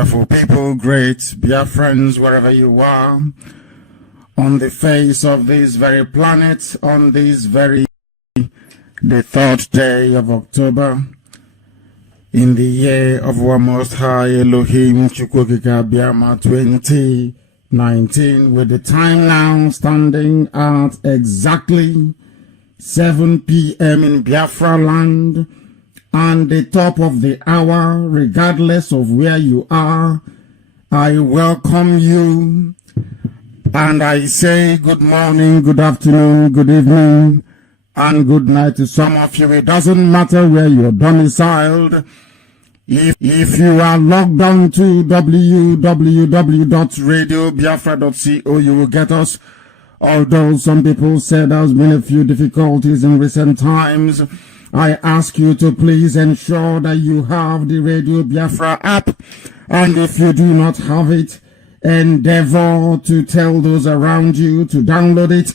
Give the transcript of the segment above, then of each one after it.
For people, great Biafrans, wherever you are, on the face of this very planet, on this very, the 3rd day of October, in the year of our Most High Elohim Chukwukika Biama 2019, with the time now standing at exactly 7 p.m. in Biafra land, and the top of the hour, regardless of where you are. I welcome you, and I say good morning, good afternoon, good evening, and good night to some of you. It doesn't matter where you're domiciled. If you are logged on to www.radiobiafra.co, you will get us. Although some people said there's been a few difficulties in recent times, I ask you to please ensure that you have the Radio Biafra app, and if you do not have it, endeavor to tell those around you to download it.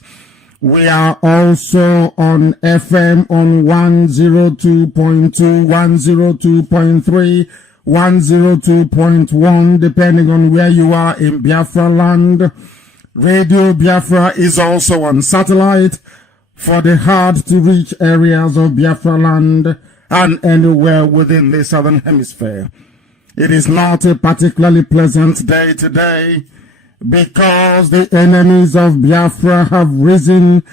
We are also on FM on 102.2, 102.3, 102.1, depending on where you are in Biafra land. Radio Biafra is also on satellite for the hard-to-reach areas of Biafra land and anywhere within the Southern Hemisphere. It is not a particularly pleasant day today because the enemies of Biafra have risen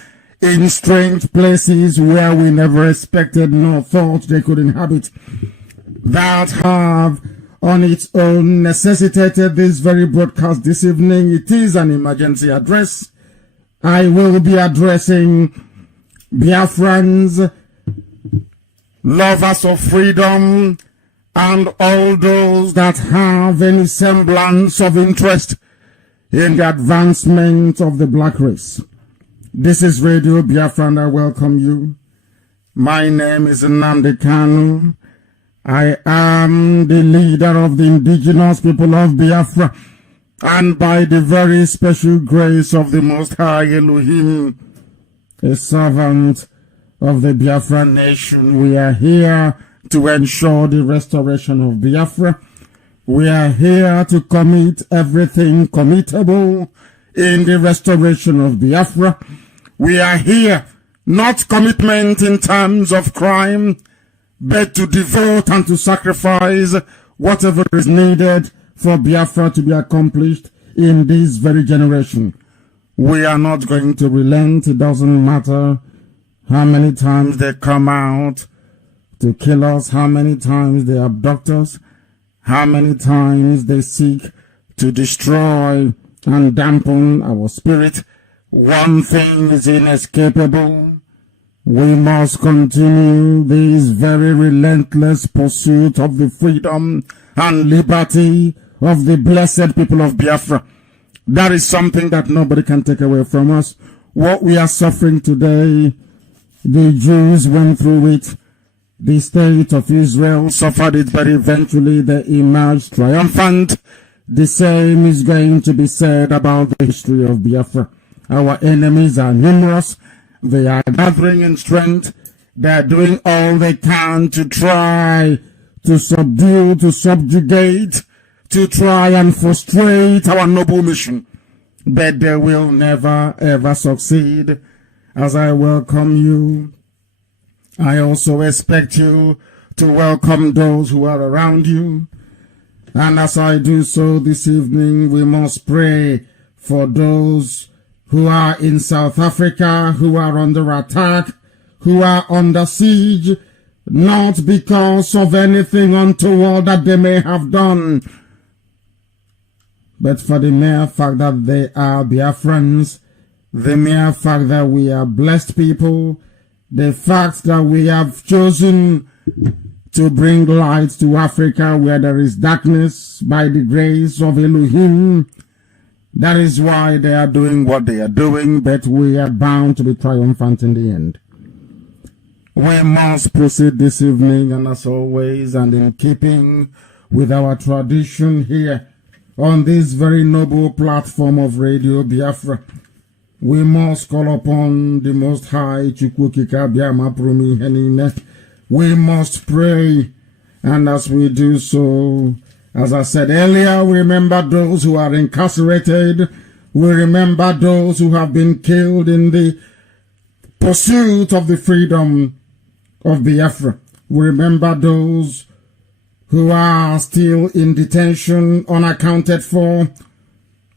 in strange places where we never expected nor thought they could inhabit, that have on its own necessitated this very broadcast this evening. It is an emergency address. I will be addressing Biafrans, lovers of freedom, and all those that have any semblance of interest in the advancement of the black race. This is Radio Biafra, and I welcome you. My name is Nnamdi Kanu. I am the leader of the indigenous people of Biafra, and by the very special grace of the Most High Elohim, a servant of the Biafra nation, we are here to ensure the restoration of Biafra. We are here to commit everything committable in the restoration of Biafra. We are here, not commitment in terms of crime, but to devote and to sacrifice whatever is needed for Biafra to be accomplished in this very generation. We are not going to relent. It doesn't matter how many times they come out to kill us, how many times they abduct us, how many times they seek to destroy and dampen our spirit. One thing is inescapable. We must continue this very relentless pursuit of the freedom and liberty of the blessed people of Biafra. That is something that nobody can take away from us. What we are suffering today, the Jews went through it. The state of Israel suffered it, but eventually they emerged triumphant. The same is going to be said about the history of Biafra. Our enemies are numerous. They are gathering in strength. They are doing all they can to try to subdue, to subjugate, to try and frustrate our noble mission. But they will never ever succeed. As I welcome you, I also expect you to welcome those who are around you. And as I do so this evening, we must pray for those who are in South Africa, who are under attack, who are under siege, not because of anything untoward that they may have done, but for the mere fact that they are Biafrans, the mere fact that we are blessed people, the fact that we have chosen to bring light to Africa where there is darkness by the grace of Elohim. That is why they are doing what they are doing, but we are bound to be triumphant in the end. We must proceed this evening, and as always, and in keeping with our tradition here on this very noble platform of Radio Biafra, we must call upon the Most High Chukwukika Biama Prumi Henine. We must pray, and as we do so, As I said earlier, we remember those who are incarcerated. We remember those who have been killed in the pursuit of the freedom of Biafra. We remember those who are still in detention, unaccounted for.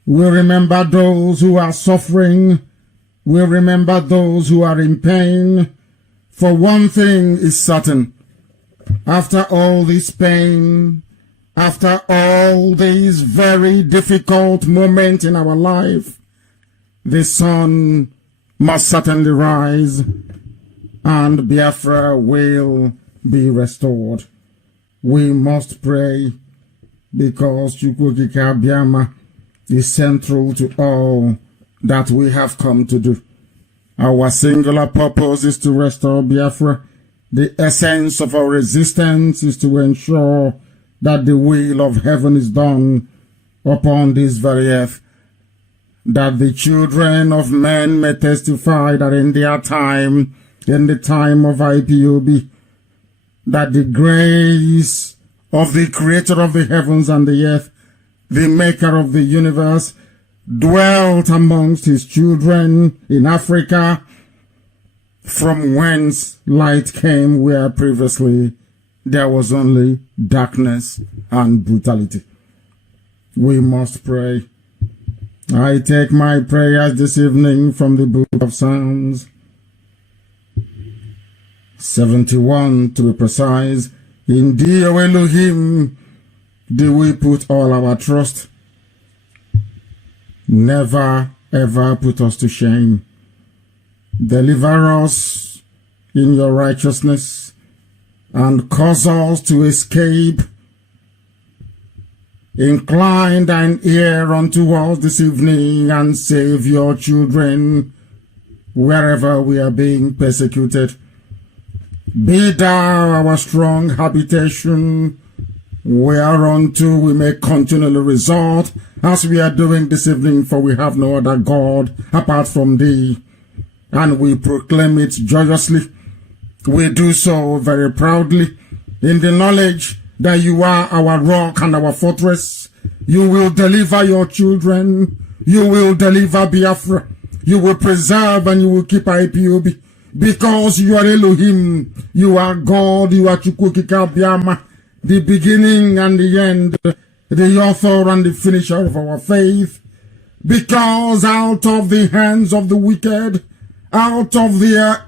We remember those who are suffering. We remember those who are in pain. For one thing is certain, after all this pain, after all these very difficult moments in our life, the sun must certainly rise and Biafra will be restored. We must pray because Chukwukika Biama is central to all that we have come to do. Our singular purpose is to restore Biafra. The essence of our resistance is to ensure that the will of heaven is done upon this very earth, that the children of men may testify that in their time, in the time of IPOB, that the grace of the creator of the heavens and the earth, the maker of the universe, dwelt amongst his children in Africa, from whence light came where previously there was only darkness and brutality. We must pray. I take my prayers this evening from the book of Psalms 71 to be precise. In thee, O Elohim, do we put all our trust. Never ever put us to shame. Deliver us in your righteousness and cause us to escape. Incline thine ear unto us this evening and save your children wherever we are being persecuted. Be thou our strong habitation, whereunto we may continually resort, as we are doing this evening, for we have no other God apart from thee, and we proclaim it joyously. We do so very proudly, in the knowledge that you are our rock and our fortress. You will deliver your children. You will deliver Biafra. You will preserve and you will keep IPOB. Because you are Elohim. You are God. You are Chukwukika Biama, the beginning and the end, the author and the finisher of our faith. Because out of the hands of the wicked, out of the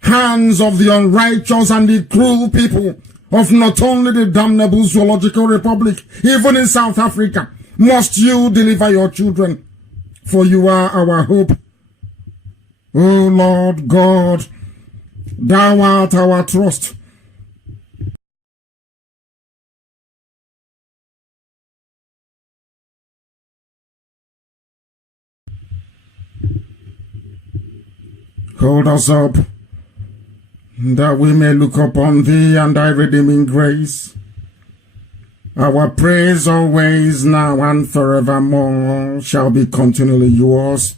hands of the unrighteous and the cruel people of not only the damnable zoological republic, even in South Africa, must you deliver your children, for you are our hope. O Lord God, thou art our trust. Hold us up, that we may look upon thee and thy redeeming grace. Our praise always, now and forevermore, shall be continually yours.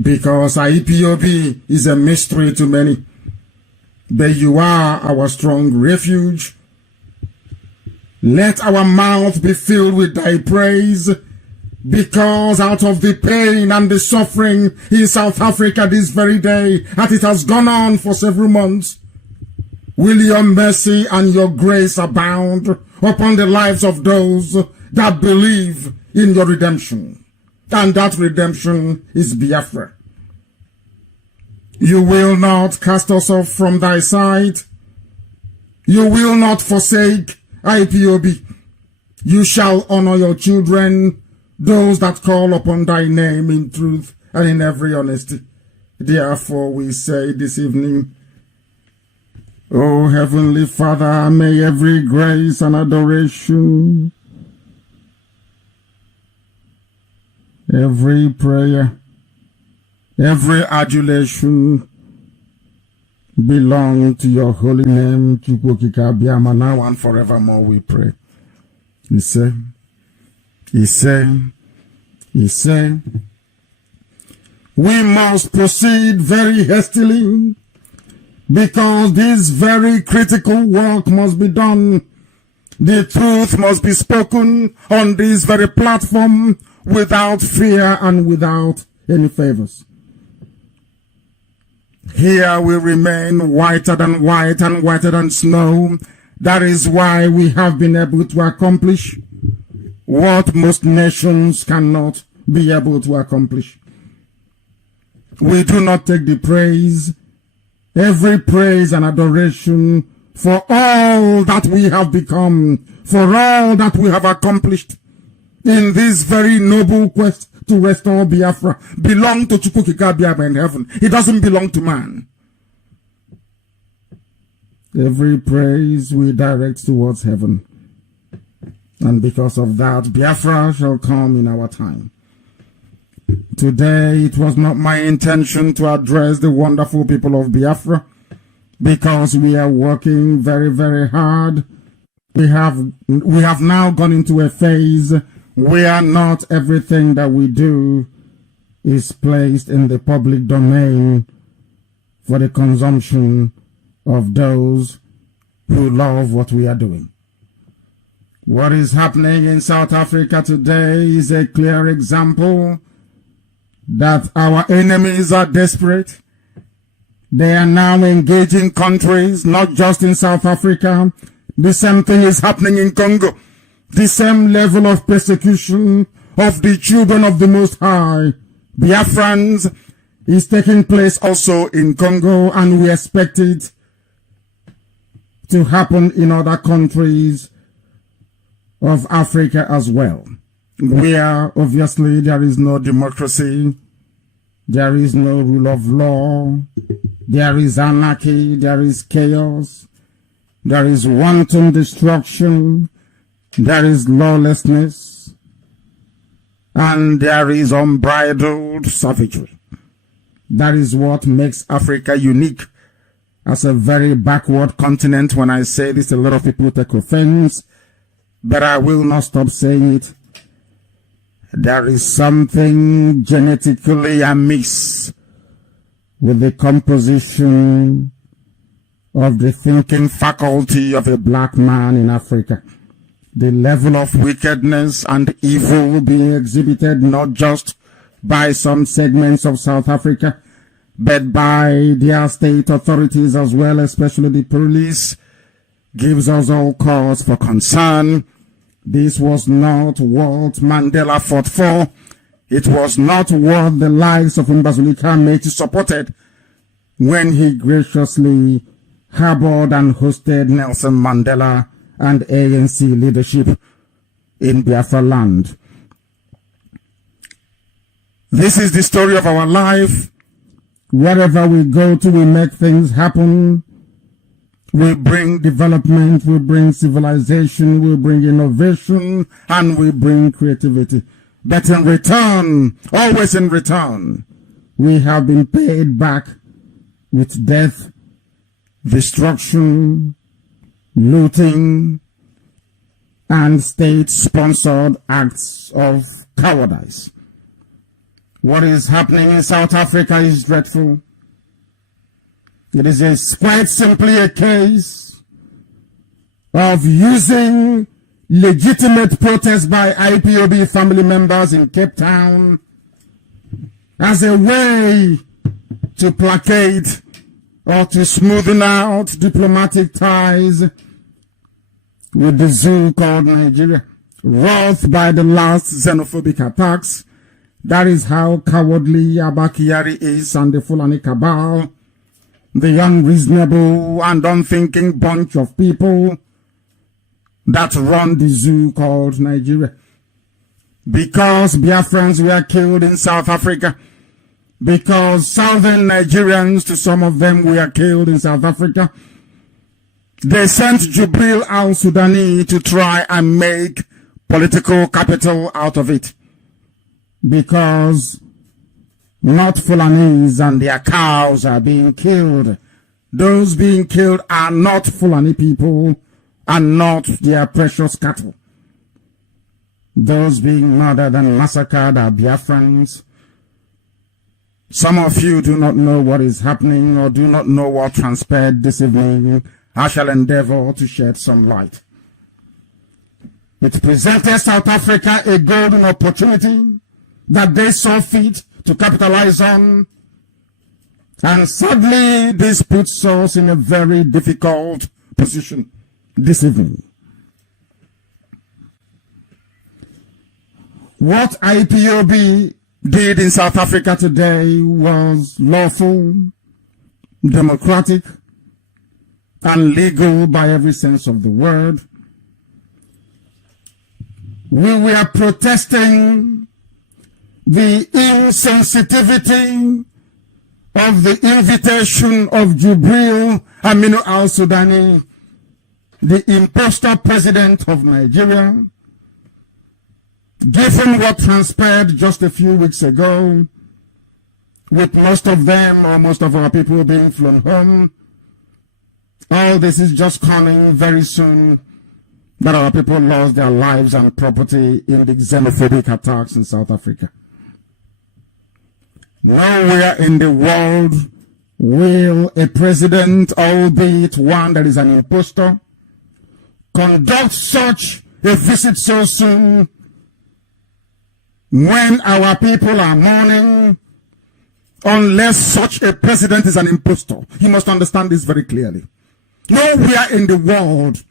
Because IPOB is a mystery to many, but you are our strong refuge. Let our mouth be filled with thy praise, because out of the pain and the suffering in South Africa this very day, as it has gone on for several months, will your mercy and your grace abound upon the lives of those that believe in your redemption. And that redemption is Biafra. You will not cast us off from thy sight. You will not forsake IPOB. You shall honor your children, those that call upon thy name in truth and in every honesty. Therefore we say this evening, O Heavenly Father, may every grace and adoration, every prayer, every adulation belong to your holy name, Chukwukika Biama, now and forevermore we pray. He said, we must proceed very hastily, because this very critical work must be done The truth must be spoken on this very platform without fear and without any favors. Here we remain whiter than white and whiter than snow. That is why we have been able to accomplish what most nations cannot be able to accomplish. We do not take the praise, every praise and adoration for all that we have become, for all that we have accomplished in this very noble quest to restore Biafra belong to Chukwukika Biafra in heaven. It doesn't belong to man. Every praise we direct towards heaven. And because of that, Biafra shall come in our time. Today, it was not my intention to address the wonderful people of Biafra, because we are working very, very hard. We have now gone into a phase where not everything that we do is placed in the public domain for the consumption of those who love what we are doing. What is happening in South Africa today is a clear example that our enemies are desperate. They are now engaging countries, not just in South Africa. The same thing is happening in Congo. The same level of persecution of the children of the Most High, Biafrans, is taking place also in Congo, and we expect it to happen in other countries of Africa as well, where obviously there is no democracy, there is no rule of law, there is anarchy, there is chaos, there is wanton destruction, there is lawlessness, and there is unbridled savagery. That is what makes Africa unique as a very backward continent. When I say this, a lot of people take offense, but I will not stop saying it. There is something genetically amiss with the composition of the thinking faculty of a black man in Africa. The level of wickedness and evil being exhibited not just by some segments of South Africa, but by their state authorities as well, especially the police, gives us all cause for concern. This was not what Mandela fought for. It was not what the likes of Mbazulika Meti supported when he graciously harbored and hosted Nelson Mandela and ANC leadership in Biafra land. This is the story of our life. Wherever we go to, we make things happen. We bring development, we bring civilization, we bring innovation, and we bring creativity. But in return, always in return, we have been paid back with death, destruction, looting, and state-sponsored acts of cowardice. What is happening in South Africa is dreadful. It is quite simply a case of using legitimate protest by IPOB family members in Cape Town as a way to placate or to smoothen out diplomatic ties with the zoo called Nigeria. Wrought by the last xenophobic attacks, that is how cowardly Abakari is and the Fulani cabal, the unreasonable and unthinking bunch of people that run the zoo called Nigeria. Because Biafrans were killed in South Africa, because southern Nigerians, to some of them, were killed in South Africa, they sent Jubril al-Sudani to try and make political capital out of it. Because not Fulanis and their cows are being killed. Those being killed are not Fulani people and not their precious cattle. Those being murdered and massacred are Biafrans. Some of you do not know what is happening or do not know what transpired this evening. I shall endeavor to shed some light. It presented South Africa a golden opportunity that they saw fit to capitalize on. And sadly, this puts us in a very difficult position this evening. What IPOB did in South Africa today was lawful, democratic, and legal by every sense of the word. We were protesting the insensitivity of the invitation of Jibril Aminu al-Sudani, the imposter president of Nigeria. Given what transpired just a few weeks ago, with most of them or most of our people being flown home, all this is just coming very soon that our people lost their lives and property in the xenophobic attacks in South Africa. Nowhere in the world will a president, albeit one that is an impostor, conduct such a visit so soon when our people are mourning, unless such a president is an impostor. You must understand this very clearly. Nowhere in the world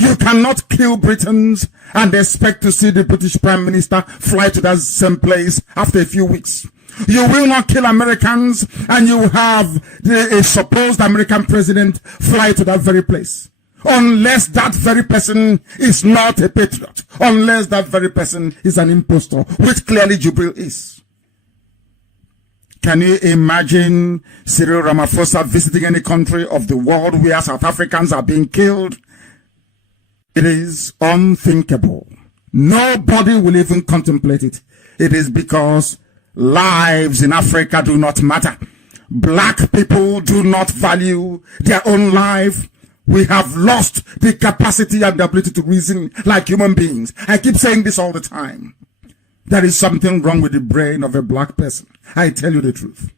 you cannot kill Britons and expect to see the British Prime Minister fly to that same place after a few weeks. You will not kill Americans and you have a supposed American president fly to that very place. Unless that very person is not a patriot. Unless that very person is an impostor, which clearly Jibril is. Can you imagine Cyril Ramaphosa visiting any country of the world where South Africans are being killed? It is unthinkable. Nobody will even contemplate it. It is because lives in Africa do not matter. Black people do not value their own life. We have lost the capacity and the ability to reason like human beings. I keep saying this all the time. There is something wrong with the brain of a black person. I tell you the truth.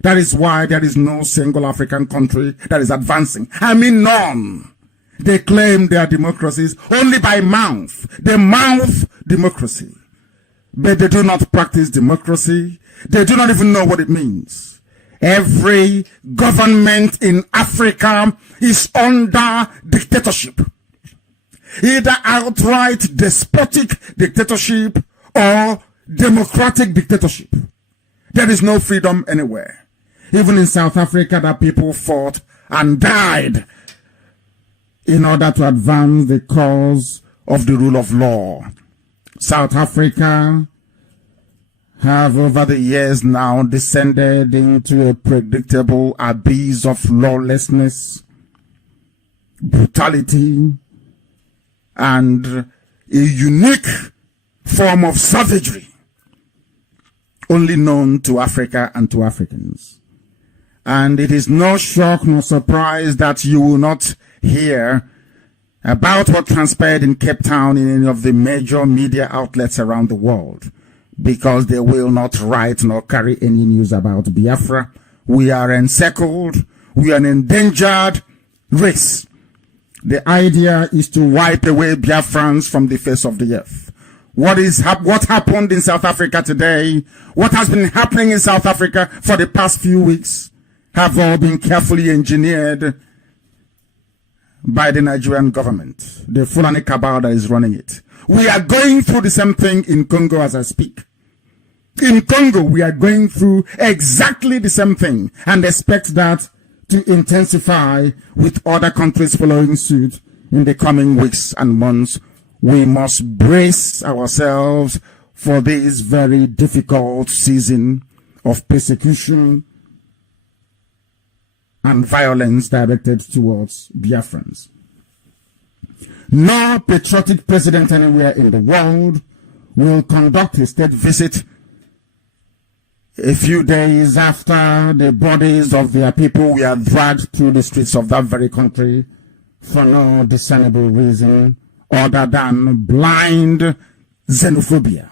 That is why there is no single African country that is advancing. I mean none. They claim their democracies only by mouth. They mouth democracy. But they do not practice democracy. They do not even know what it means. Every government in Africa is under dictatorship. Either outright despotic dictatorship or democratic dictatorship. There is no freedom anywhere. Even in South Africa, that people fought and died in order to advance the cause of the rule of law. South Africa have over the years now descended into a predictable abyss of lawlessness, brutality, and a unique form of savagery only known to Africa and to Africans. And it is no shock nor surprise that you will not hear about what transpired in Cape Town in any of the major media outlets around the world, because they will not write nor carry any news about Biafra. We are encircled. We are an endangered race. The idea is to wipe away Biafrans from the face of the earth. What happened in South Africa today, what has been happening in South Africa for the past few weeks, have all been carefully engineered by the Nigerian government, the Fulani cabal that is running it. We are going through the same thing in Congo as I speak. In Congo, we are going through exactly the same thing and expect that to intensify with other countries following suit in the coming weeks and months. We must brace ourselves for this very difficult season of persecution and violence directed towards Biafrans. No patriotic president anywhere in the world will conduct a state visit a few days after the bodies of their people were dragged through the streets of that very country for no discernible reason other than blind xenophobia.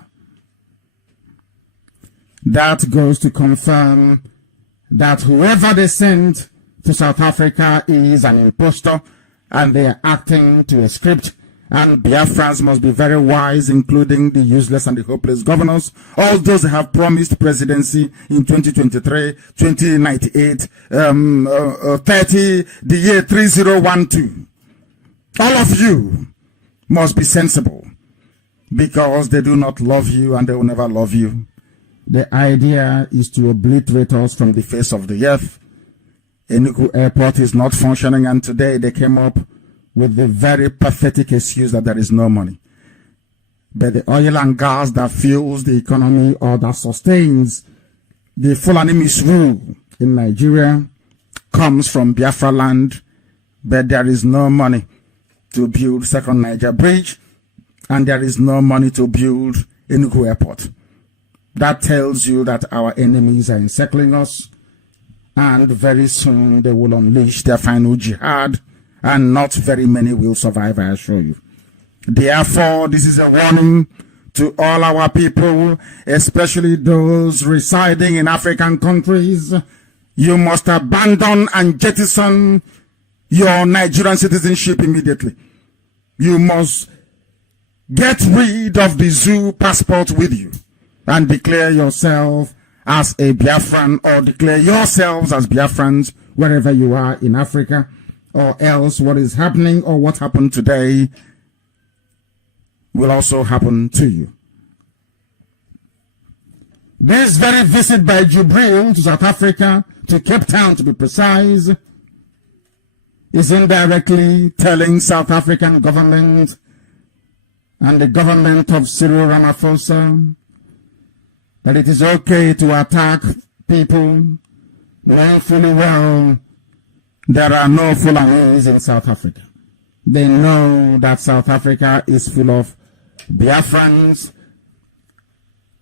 That goes to confirm that whoever they sent to South Africa is an impostor, and they are acting to a script And Biafrans must be very wise, including the useless and the hopeless governors, all those who have promised presidency in 2023, 2098, 30, the year 3012. All of you must be sensible, because they do not love you and they will never love you. The idea is to obliterate us from the face of the earth. Enugu Airport is not functioning, and today they came up with the very pathetic excuse that there is no money. But the oil and gas that fuels the economy or that sustains the Fulani misrule in Nigeria comes from Biafra land, but there is no money to build Second Niger Bridge, and there is no money to build Enugu Airport. That tells you that our enemies are encircling us, and very soon they will unleash their final jihad, and not very many will survive, I assure you. Therefore, this is a warning to all our people, especially those residing in African countries. You must abandon and jettison your Nigerian citizenship immediately. You must get rid of the zoo passport with you and declare yourself as a Biafran, or declare yourselves as Biafrans wherever you are in Africa, or else what is happening or what happened today will also happen to you. This very visit by Jubril to South Africa, to Cape Town to be precise, is indirectly telling South African government and the government of Cyril Ramaphosa that it is okay to attack people, knowing fully well there are no Fulanis in South Africa. They know that South Africa is full of Biafrans,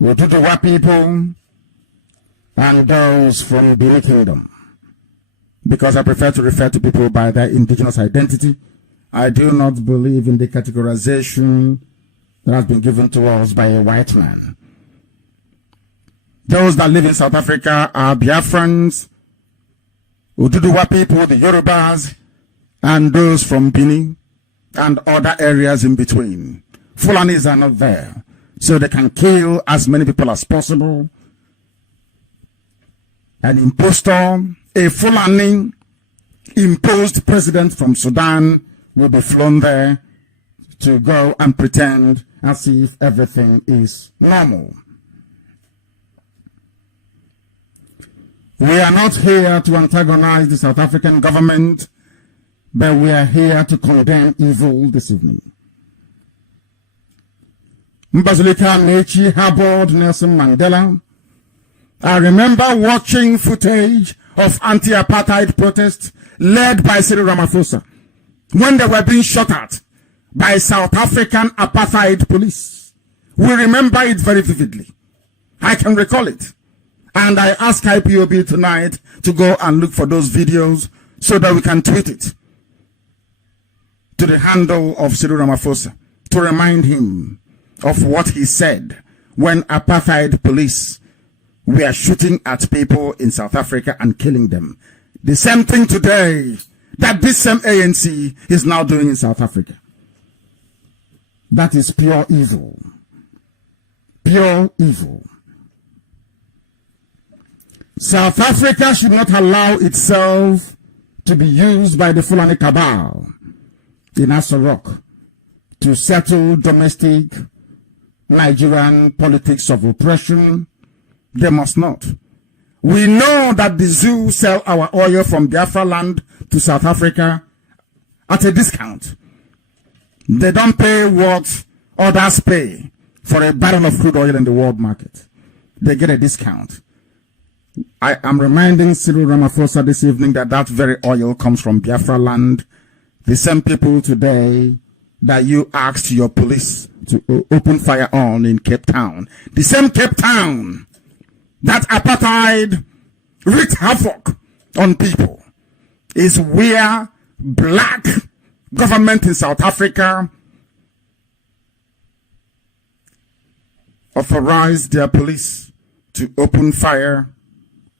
Oduduwa people, and those from Benin Kingdom. Because I prefer to refer to people by their indigenous identity. I do not believe in the categorization that has been given to us by a white man. Those that live in South Africa are Biafrans, Oduduwa people, the Yorubas, and those from Benin and other areas in between. Fulanis are not there, so they can kill as many people as possible. An impostor, a Fulani imposed president from Sudan, will be flown there to go and pretend as if everything is normal. We are not here to antagonize the South African government, but we are here to condemn evil this evening. Mbazulika Mechi harbored Nelson Mandela. I remember watching footage of anti-apartheid protests led by Cyril Ramaphosa when they were being shot at by South African apartheid police. We remember it very vividly. I can recall it. And I ask IPOB tonight to go and look for those videos so that we can tweet it to the handle of Cyril Ramaphosa to remind him of what he said when apartheid police were shooting at people in South Africa and killing them. The same thing today that this same ANC is now doing in South Africa. That is pure evil. Pure evil. South Africa should not allow itself to be used by the Fulani cabal in Aso Rock to settle domestic Nigerian politics of oppression. They must not. We know that the zoo sell our oil from Biafra land to South Africa at a discount. They don't pay what others pay for a barrel of crude oil in the world market. They get a discount. I am reminding Cyril Ramaphosa this evening that that very oil comes from Biafra land. The same people today that you asked your police to open fire on in Cape Town. The same Cape Town that apartheid wreaked havoc on people is where black government in South Africa authorized their police to open fire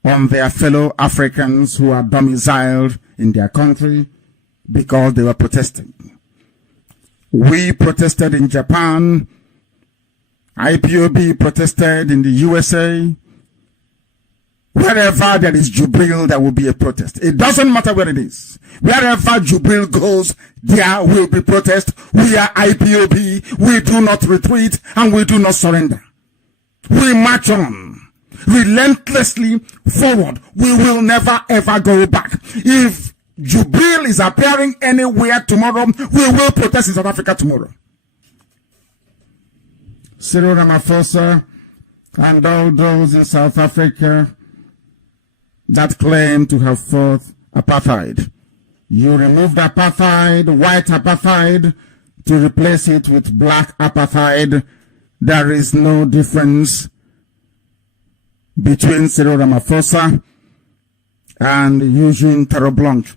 on their fellow Africans who are domiciled in their country because they were protesting. We protested in Japan. IPOB protested in the USA. Wherever there is Jubril, there will be a protest. It doesn't matter where it is. Wherever Jubril goes, there will be protest. We are IPOB. We do not retreat and we do not surrender. We march on relentlessly forward. We will never ever go back. If Jubril is appearing anywhere tomorrow, we will protest in South Africa tomorrow. Cyril Ramaphosa and all those in South Africa that claim to have fought apartheid. You removed apartheid, white apartheid, to replace it with black apartheid. There is no difference between Cyril Ramaphosa and Eugene Terreau-Blanc,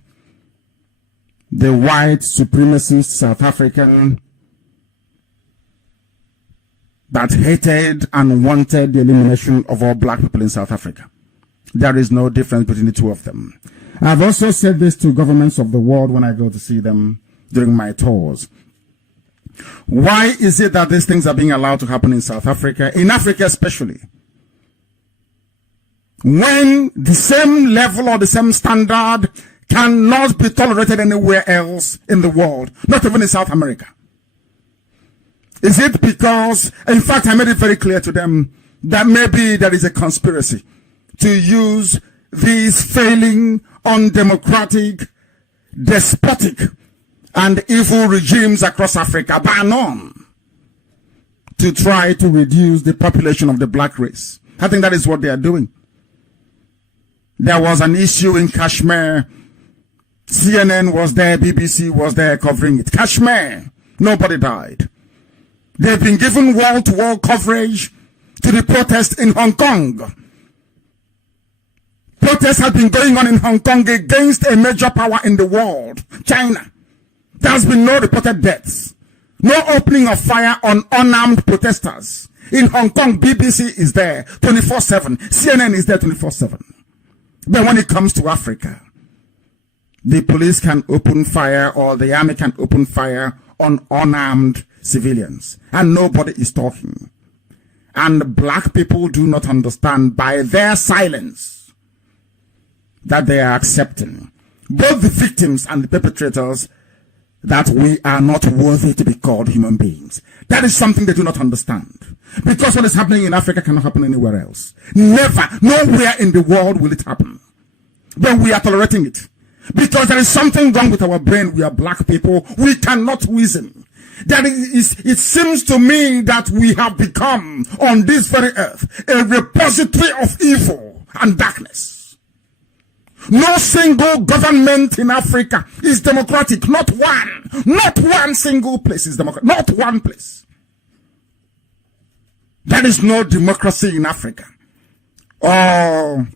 the white supremacist South African that hated and wanted the elimination of all black people in South Africa. There is no difference between the two of them. I've also said this to governments of the world when I go to see them during my tours. Why is it that these things are being allowed to happen in South Africa, in Africa especially, when the same level or the same standard cannot be tolerated anywhere else in the world, not even in South America? Is it because, in fact, I made it very clear to them that maybe there is a conspiracy to use these failing, undemocratic, despotic, and evil regimes across Africa, bar none, to try to reduce the population of the black race. I think that is what they are doing. There was an issue in Kashmir. CNN was there, BBC was there covering it. Kashmir, nobody died. They've been given wall-to-wall coverage to the protest in Hong Kong. Protests have been going on in Hong Kong against a major power in the world, China. There has been no reported deaths. No opening of fire on unarmed protesters. In Hong Kong, BBC is there 24/7. CNN is there 24/7. But when it comes to Africa, the police can open fire or the army can open fire on unarmed civilians. And nobody is talking. And black people do not understand by their silence that they are accepting, both the victims and the perpetrators, that we are not worthy to be called human beings. That is something they do not understand. Because what is happening in Africa cannot happen anywhere else. Never, nowhere in the world will it happen. But we are tolerating it. Because there is something wrong with our brain. We are black people. We cannot reason. It seems to me that we have become, on this very earth, a repository of evil and darkness. No single government in Africa is democratic. Not one. Not one single place is democratic. Not one place. There is no democracy in Africa. All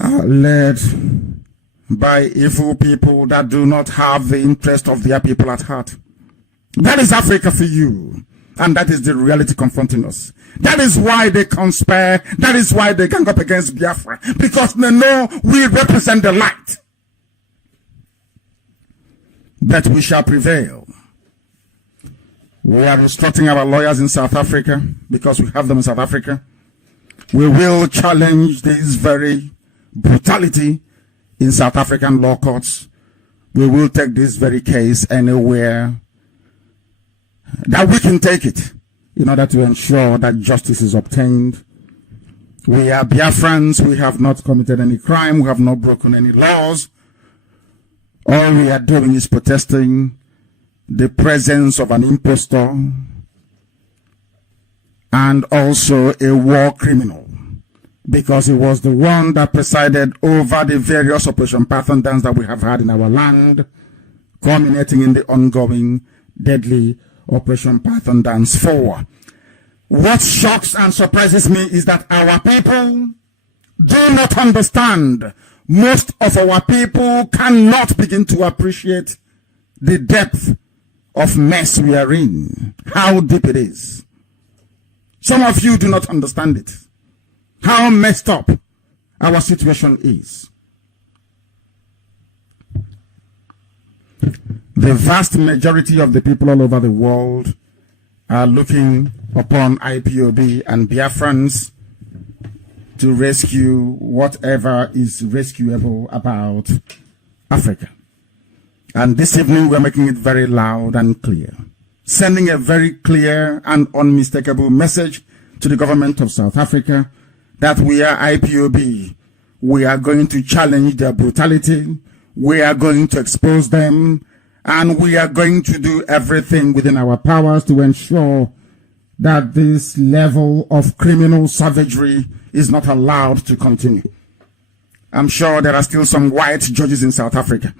led by evil people that do not have the interest of their people at heart. That is Africa for you. And that is the reality confronting us. That is why they conspire. That is why they gang up against Biafra. Because they know we represent the light. But we shall prevail. We are instructing our lawyers in South Africa because we have them in South Africa. We will challenge this very brutality in South African law courts. We will take this very case anywhere that we can take it in order to ensure that justice is obtained. We are Biafrans. We have not committed any crime. We have not broken any laws. All we are doing is protesting the presence of an impostor and also a war criminal, because he was the one that presided over the various Operation Python dance that we have had in our land, culminating in the ongoing deadly Operation Python Dance 4. What shocks and surprises me is that our people do not understand. Most of our people cannot begin to appreciate the depth of mess we are in, how deep it is. Some of you do not understand it, how messed up our situation is. The vast majority of the people all over the world are looking upon IPOB and Biafrans to rescue whatever is rescuable about Africa. And this evening we're making it very loud and clear, sending a very clear and unmistakable message to the government of South Africa that we are IPOB. We are going to challenge their brutality. We are going to expose them. And we are going to do everything within our powers to ensure that this level of criminal savagery is not allowed to continue. I'm sure there are still some white judges in South Africa.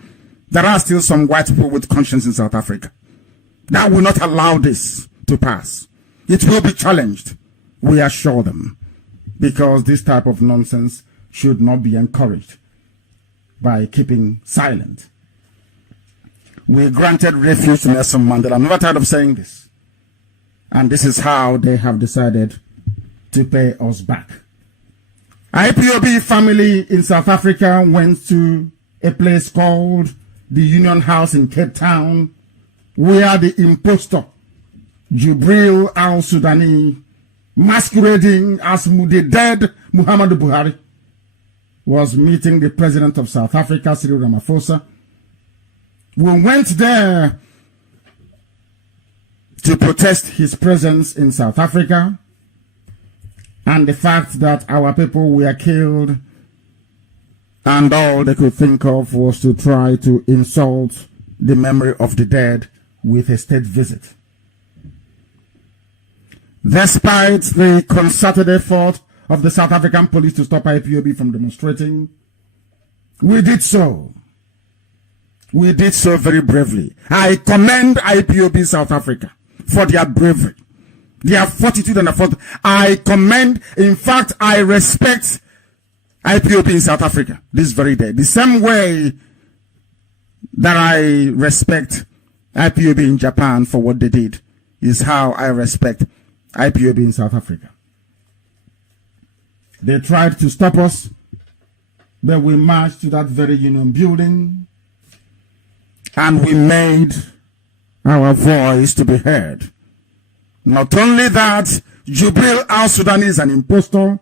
There are still some white people with conscience in South Africa that will not allow this to pass. It will be challenged. We assure them, because this type of nonsense should not be encouraged by keeping silent. We granted refuge to Nelson Mandela. I'm never tired of saying this. And this is how they have decided to pay us back. IPOB family in South Africa went to a place called the Union House in Cape Town, where the impostor, Jubril al-Sudani, masquerading as the dead Muhammadu Buhari, was meeting the president of South Africa, Cyril Ramaphosa. We went there to protest his presence in South Africa and the fact that our people were killed, and all they could think of was to try to insult the memory of the dead with a state visit. Despite the concerted effort of the South African police to stop IPOB from demonstrating, we did so. We did so very bravely. I commend IPOB South Africa for their bravery, their fortitude and effort. I commend, in fact, I respect IPOB in South Africa this very day. The same way that I respect IPOB in Japan for what they did is how I respect IPOB in South Africa. They tried to stop us, but we marched to that very Union building and we made our voice to be heard. Not only that, Jubril al-Sudani is an impostor,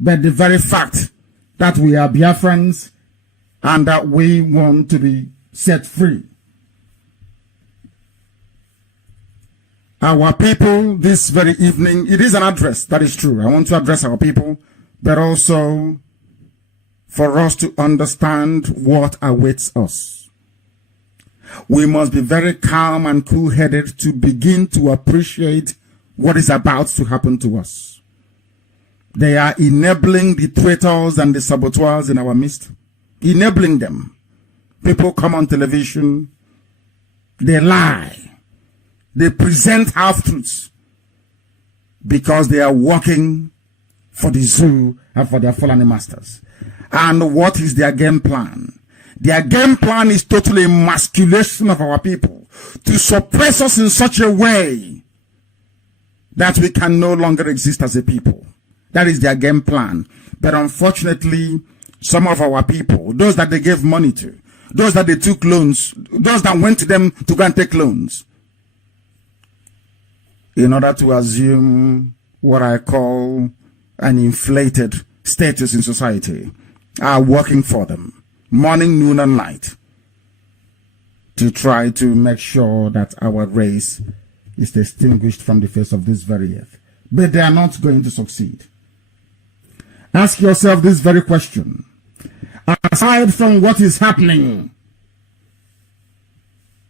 but the very fact that we are Biafrans and that we want to be set free. Our people this very evening, it is an address, that is true. I want to address our people, but also for us to understand what awaits us. We must be very calm and cool-headed to begin to appreciate what is about to happen to us. They are enabling the traitors and the saboteurs in our midst, enabling them. People come on television, they lie, they present half-truths because they are working for the zoo and for their fallen masters. And what is their game plan? Their game plan is total emasculation of our people, to suppress us in such a way that we can no longer exist as a people. That is their game plan. But unfortunately, some of our people, those that they gave money to, those that they took loans, those that went to them to go and take loans, in order to assume what I call an inflated status in society, are working for them morning, noon, and night to try to make sure that our race is extinguished from the face of this very earth. But they are not going to succeed. Ask yourself this very question. Aside from what is happening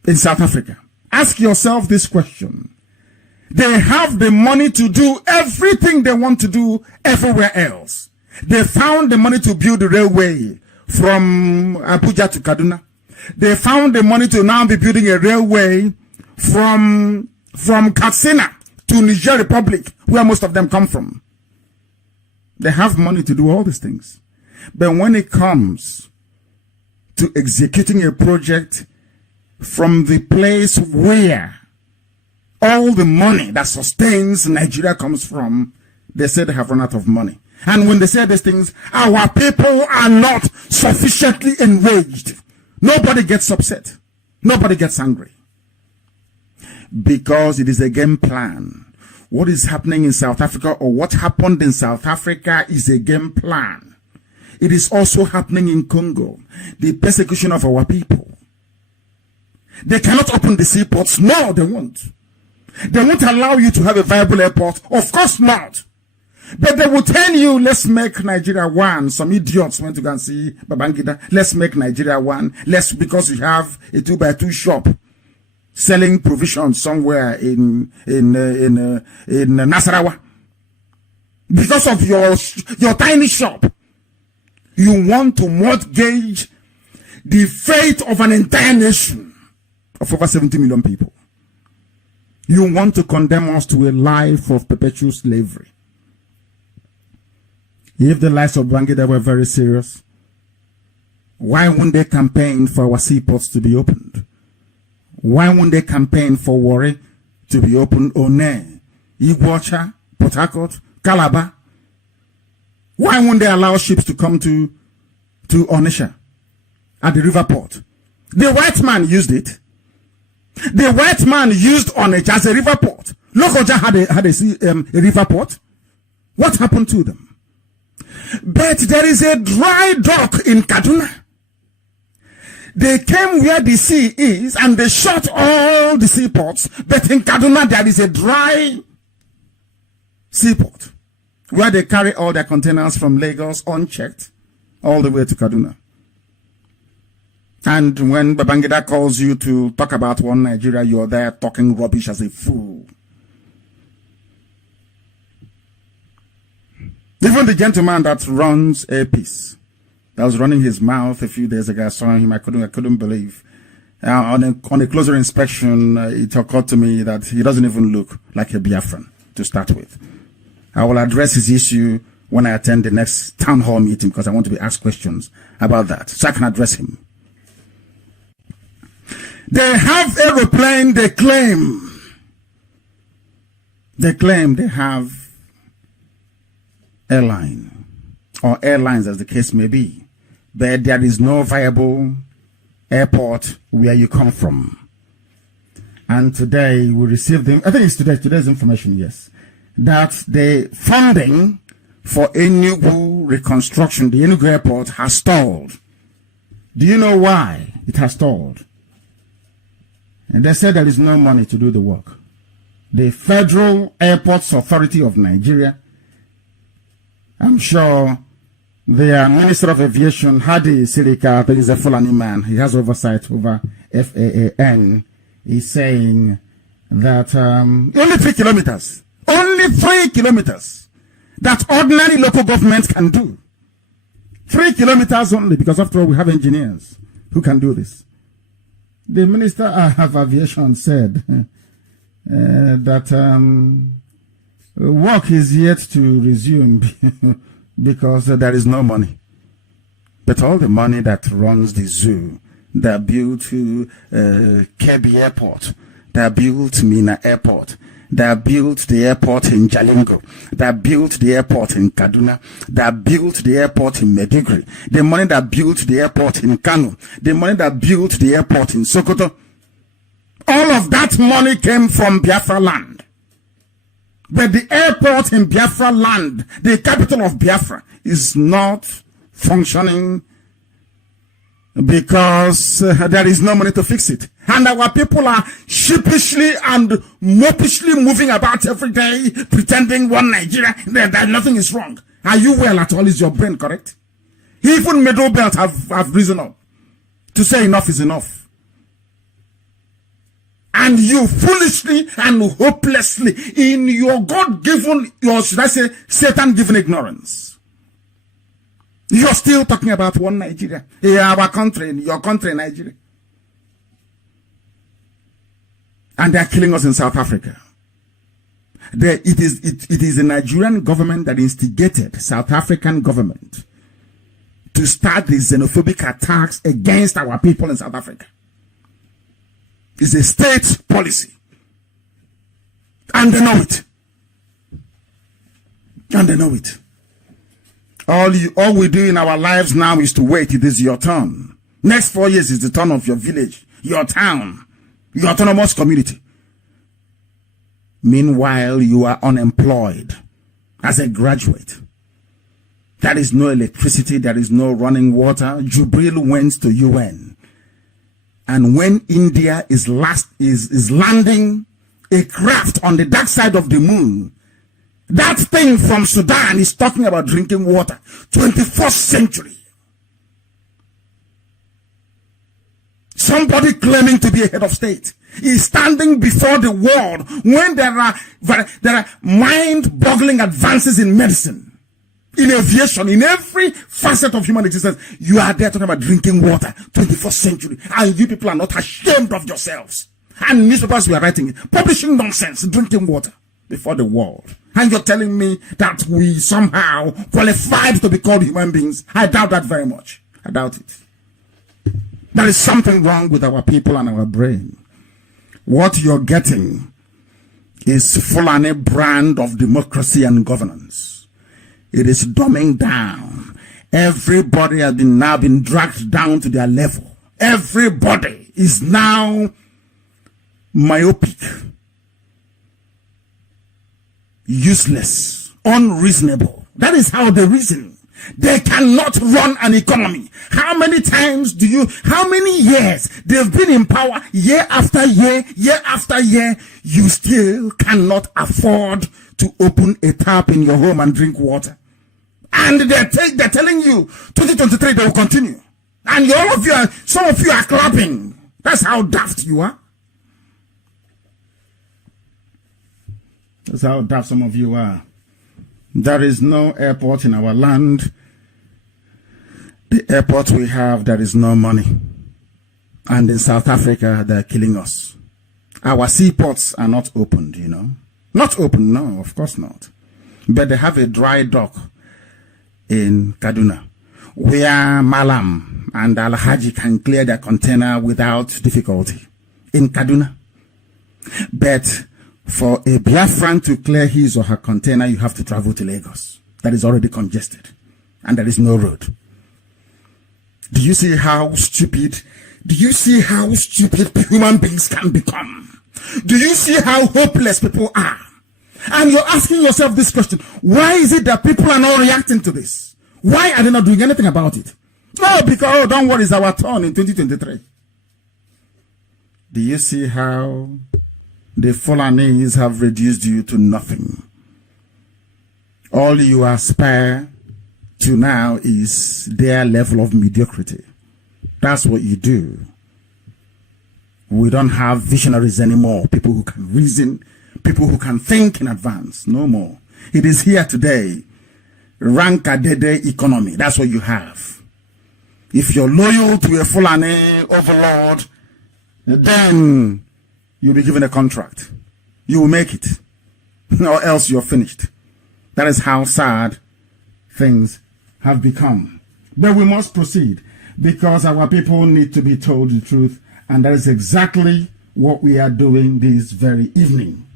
in South Africa, ask yourself this question. They have the money to do everything they want to do everywhere else. They found the money to build the railway from Abuja to Kaduna. They found the money to now be building a railway from Katsina to Niger Republic, where most of them come from. They have money to do all these things. But when it comes to executing a project from the place where all the money that sustains Nigeria comes from, they say they have run out of money. And when they say these things, our people are not sufficiently enraged. Nobody gets upset. Nobody gets angry. Because it is a game plan. What is happening in South Africa, or what happened in South Africa, is a game plan. It is also happening in Congo. The persecution of our people. They cannot open the seaports. No, they won't. They won't allow you to have a viable airport. Of course not. But they will tell you, let's make Nigeria one. Some idiots went to go and see Babangida. Let's make Nigeria one. Because you have a 2x2 shop selling provisions somewhere in Nasarawa. Because of your tiny shop, you want to mortgage the fate of an entire nation of over 70 million people. You want to condemn us to a life of perpetual slavery. If the lives of Babangida were very serious, why wouldn't they campaign for our seaports to be opened? Why won't they campaign for Warri to be opened? One, Iguacha, Port Harcourt, Calabar. Why won't they allow ships to come to Onitsha at the river port? The white man used it. The white man used Onitsha as a river port. Lokoja had a river port. What happened to them? But there is a dry dock in Kaduna. They came where the sea is and they shut all the seaports. But in Kaduna there is a dry seaport where they carry all their containers from Lagos unchecked all the way to Kaduna. And when Babangida calls you to talk about one Nigeria, you're there talking rubbish as a fool. Even the gentleman that runs Airpeace, that was running his mouth a few days ago, I saw him, I couldn't believe. On a closer inspection, it occurred to me that he doesn't even look like a Biafran to start with. I will address his issue when I attend the next town hall meeting because I want to be asked questions about that, so I can address him. They have aeroplane, they claim they have airline, or airlines as the case may be, but there is no viable airport where you come from. And today we received I think it's today's information, yes, that the funding for Enugu reconstruction, the Enugu airport, has stalled. Do you know why it has stalled? And they said there is no money to do the work. The Federal Airports Authority of Nigeria, I'm sure their Minister of Aviation, Hadi Sirika, I think is a Fulani man, he has oversight over FAAN, is saying that only 3 kilometers, that ordinary local governments can do. 3 kilometers only, because after all, we have engineers who can do this. The Minister of Aviation said that work is yet to resume because there is no money. But all the money that runs the zoo, that built Kebbi Airport, that built Mina Airport, that built the airport in Jalingo, that built the airport in Kaduna, that built the airport in Maiduguri, the money that built the airport in Kanu, the money that built the airport in Sokoto, all of that money came from Biafra land. But the airport in Biafra land, the capital of Biafra, is not functioning because there is no money to fix it. And our people are sheepishly and mopishly moving about every day, pretending one Nigeria, that nothing is wrong. Are you well at all? Is your brain correct? Even middle belt have risen up to say enough is enough. And you foolishly and hopelessly, in your God-given, your, should I say, Satan-given ignorance, you're still talking about one Nigeria. Our country, your country, Nigeria. And they're killing us in South Africa. It is the Nigerian government that instigated South African government to start the xenophobic attacks against our people in South Africa. It's a state policy. And they know it. And they know it. All we do in our lives now is to wait. It is your turn. Next 4 years is the turn of your village, your town, your autonomous community. Meanwhile, you are unemployed as a graduate. There is no electricity, there is no running water. Jubril went to UN. And when India is landing a craft on the dark side of the moon, that thing from Sudan is talking about drinking water. 21st century. Somebody claiming to be a head of state is standing before the world when there are mind-boggling advances in medicine, in aviation, in every facet of human existence. You are there talking about drinking water, 21st century, and you people are not ashamed of yourselves. And newspapers were writing it, publishing nonsense, drinking water before the world. And you're telling me that we somehow qualified to be called human beings? I doubt that very much. I doubt it. There is something wrong with our people and our brain. What you're getting is Fulani brand of democracy and governance. It is dumbing down. Everybody has now been dragged down to their level. Everybody is now myopic, useless, unreasonable. That is how they reason. They cannot run an economy. How many years they've been in power, year after year, year after year, you still cannot afford to open a tap in your home and drink water. And they're telling you 2023 they will continue. And some of you are clapping. That's how daft you are. That's how daft some of you are. There is no airport in our land. The airport we have, there is no money. And in South Africa, they're killing us. Our seaports are not opened, you know. Not open, no, of course not. But they have a dry dock in Kaduna, where Malam and Al-Haji can clear their container without difficulty. In Kaduna. But for a Biafran to clear his or her container, you have to travel to Lagos. That is already congested. And there is no road. Do you see how stupid human beings can become? Do you see how hopeless people are? And you're asking yourself this question. Why is it that people are not reacting to this? Why are they not doing anything about it? No, because, don't worry, it's our turn in 2023. Do you see how the Fulanis have reduced you to nothing? All you aspire to now is their level of mediocrity. That's what you do. We don't have visionaries anymore, people who can reason, people who can think in advance. No more. It is here today. Rank-a-dede economy. That's what you have. If you're loyal to a Fulani overlord, then you'll be given a contract. You will make it. Or else you're finished. That is how sad things have become. But we must proceed because our people need to be told the truth. And that is exactly what we are doing this very evening.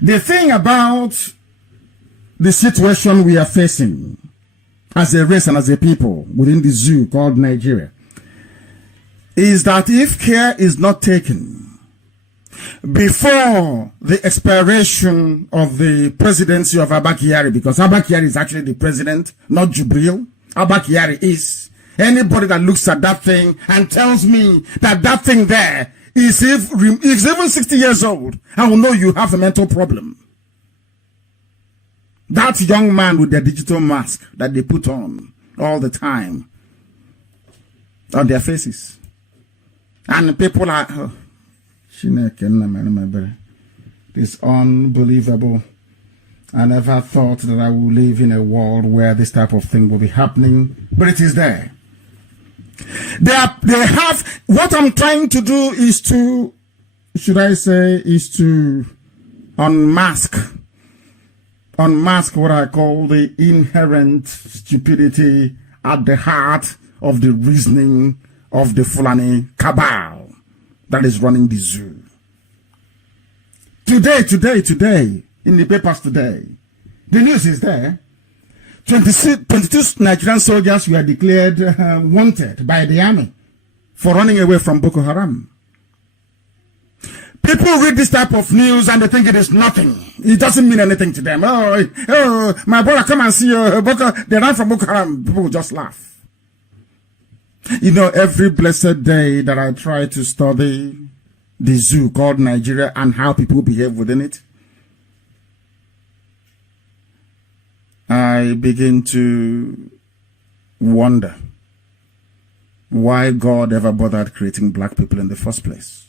The thing about the situation we are facing as a race and as a people within the zoo called Nigeria is that if care is not taken before the expiration of the presidency of Abba Kyari, because Abba Kyari is actually the president, not Jubril. Abba Kyari is. Anybody that looks at that thing and tells me that that thing there is even 60 years old, I will know you have a mental problem. That young man with the digital mask that they put on all the time on their faces. And people are, it's unbelievable. I never thought that I would live in a world where this type of thing will be happening, but it is there. They have, what I'm trying to do is to, unmask what I call the inherent stupidity at the heart of the reasoning of the Fulani cabal that is running the zoo. Today, in the papers today, the news is there. 22 Nigerian soldiers were declared wanted by the army for running away from Boko Haram. People read this type of news and they think it is nothing. It doesn't mean anything to them. Oh, my brother, come and see Boko. They ran from Boko Haram. People will just laugh. You know, every blessed day that I try to study the zoo called Nigeria and how people behave within it, I begin to wonder why God ever bothered creating black people in the first place.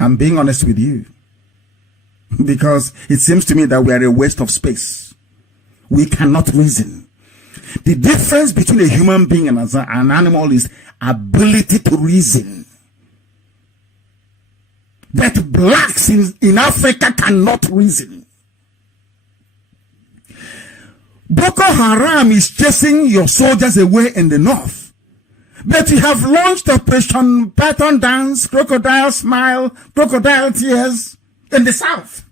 I'm being honest with you, because it seems to me that we are a waste of space. We cannot reason. The difference between a human being and an animal is ability to reason. But blacks in Africa cannot reason. Boko Haram is chasing your soldiers away in the north. But you have launched Operation Python Dance, Crocodile Smile, Crocodile Tears in the south.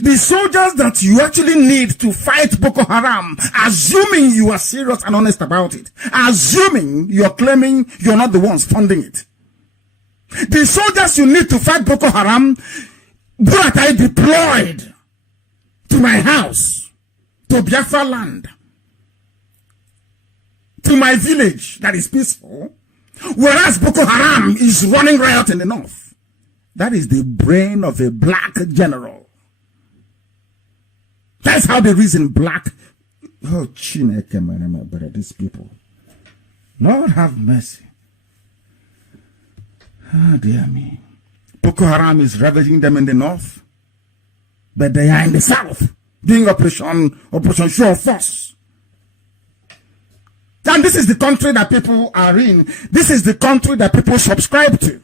The soldiers that you actually need to fight Boko Haram, assuming you are serious and honest about it, assuming you're claiming you're not the ones funding it. The soldiers you need to fight Boko Haram, that I deployed to my house, to Biafra land, to my village that is peaceful, whereas Boko Haram is running riot in the north. That is the brain of a black general. That's how they reason black. Oh, Chineke, my brother, these people. Lord have mercy. Oh, dear me. Boko Haram is ravaging them in the north, but they are in the south doing Operation Show of Force. And this is the country that people are in. This is the country that people subscribe to.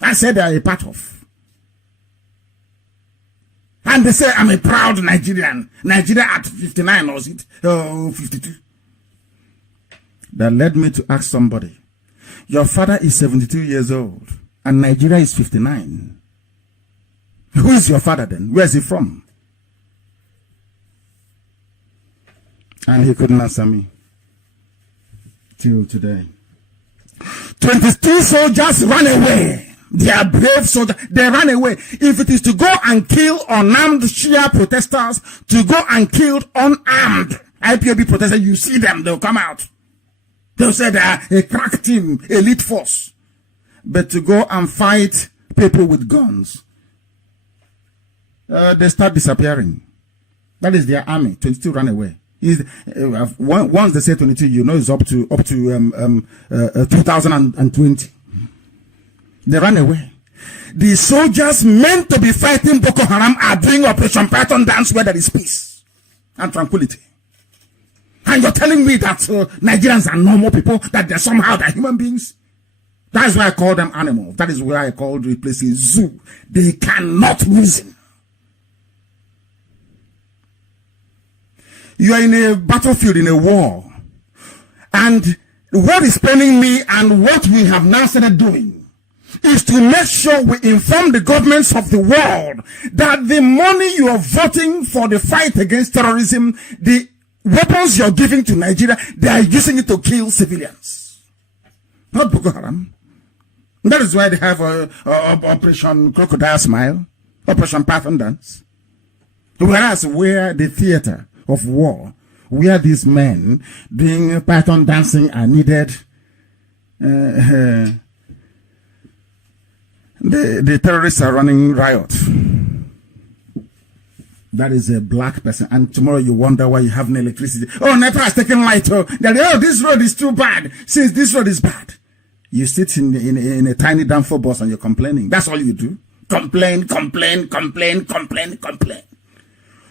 I said they are a part of. And they say, I'm a proud Nigerian. Nigeria at 59, or was it? 52. That led me to ask somebody, your father is 72 years old, and Nigeria is 59. Who is your father then? Where is he from? And he couldn't answer me. Till today. 22 soldiers ran away. They are brave soldiers. They ran away. If it is to go and kill unarmed Shia protesters, to go and kill unarmed IPOB protesters, you see them, they'll come out. They'll say they are a crack team, elite force. But to go and fight people with guns, they start disappearing. That is their army. 22 ran away. Once they say 22, you know it's up to 2020. They ran away. The soldiers meant to be fighting Boko Haram are doing Operation Python Dance where there is peace and tranquility. And you're telling me that Nigerians are normal people, that they're somehow they're human beings? That is why I call them animals. That is why I call the place a zoo. They cannot reason. You are in a battlefield, in a war. And what is paining me and what we have now started doing is to make sure we inform the governments of the world that the money you are voting for the fight against terrorism, the weapons you're giving to Nigeria, they are using it to kill civilians. Not Boko Haram. That is why they have Operation Crocodile Smile, Operation Python Dance. Whereas we're the theater of war, where these men doing Python dancing are needed, the terrorists are running riot. That is a black person. And tomorrow you wonder why you have no electricity. Oh, NEPA has taken light. Oh, this road is too bad. Since this road is bad. You sit in a tiny Danfo bus and you're complaining. That's all you do. Complain.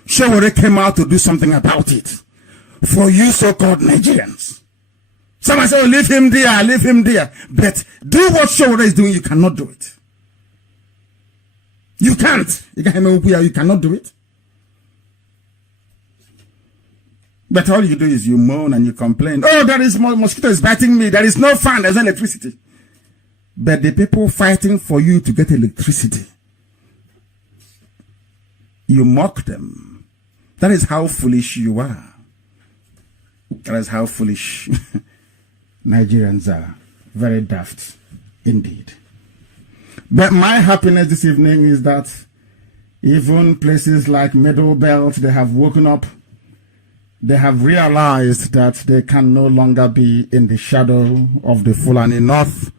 Showore came out to do something about it. For you so-called Nigerians. Someone say, oh, leave him there. But do what Showore is doing, you cannot do it. You can't. You cannot do it. But all you do is you moan and you complain. Oh, there is mosquito is biting me. There is no fan. There's no electricity. But the people fighting for you to get electricity, you mock them. That is how foolish you are. That is how foolish Nigerians are. very daft indeed. But my happiness this evening is that even places like Middle Belt, they have woken up. They have realized that they can no longer be in the shadow of the Fulani North.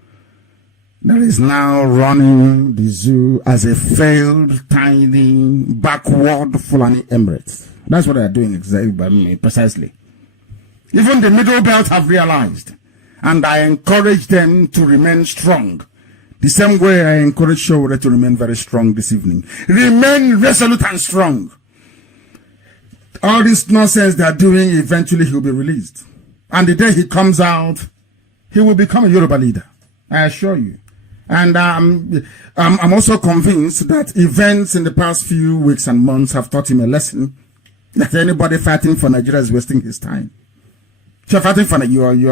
That is now running the zoo as a failed, tiny, backward Fulani Emirates. That's what they are doing exactly, precisely. Even the Middle Belt have realized, and I encourage them to remain strong. The same way I encourage Showore to remain very strong this evening. Remain resolute and strong. All this nonsense they are doing, eventually he will be released. And the day he comes out, he will become a Yoruba leader. I assure you. And I'm also convinced that events in the past few weeks and months have taught him a lesson that anybody fighting for Nigeria is wasting his time. If you're fighting for Nigeria, you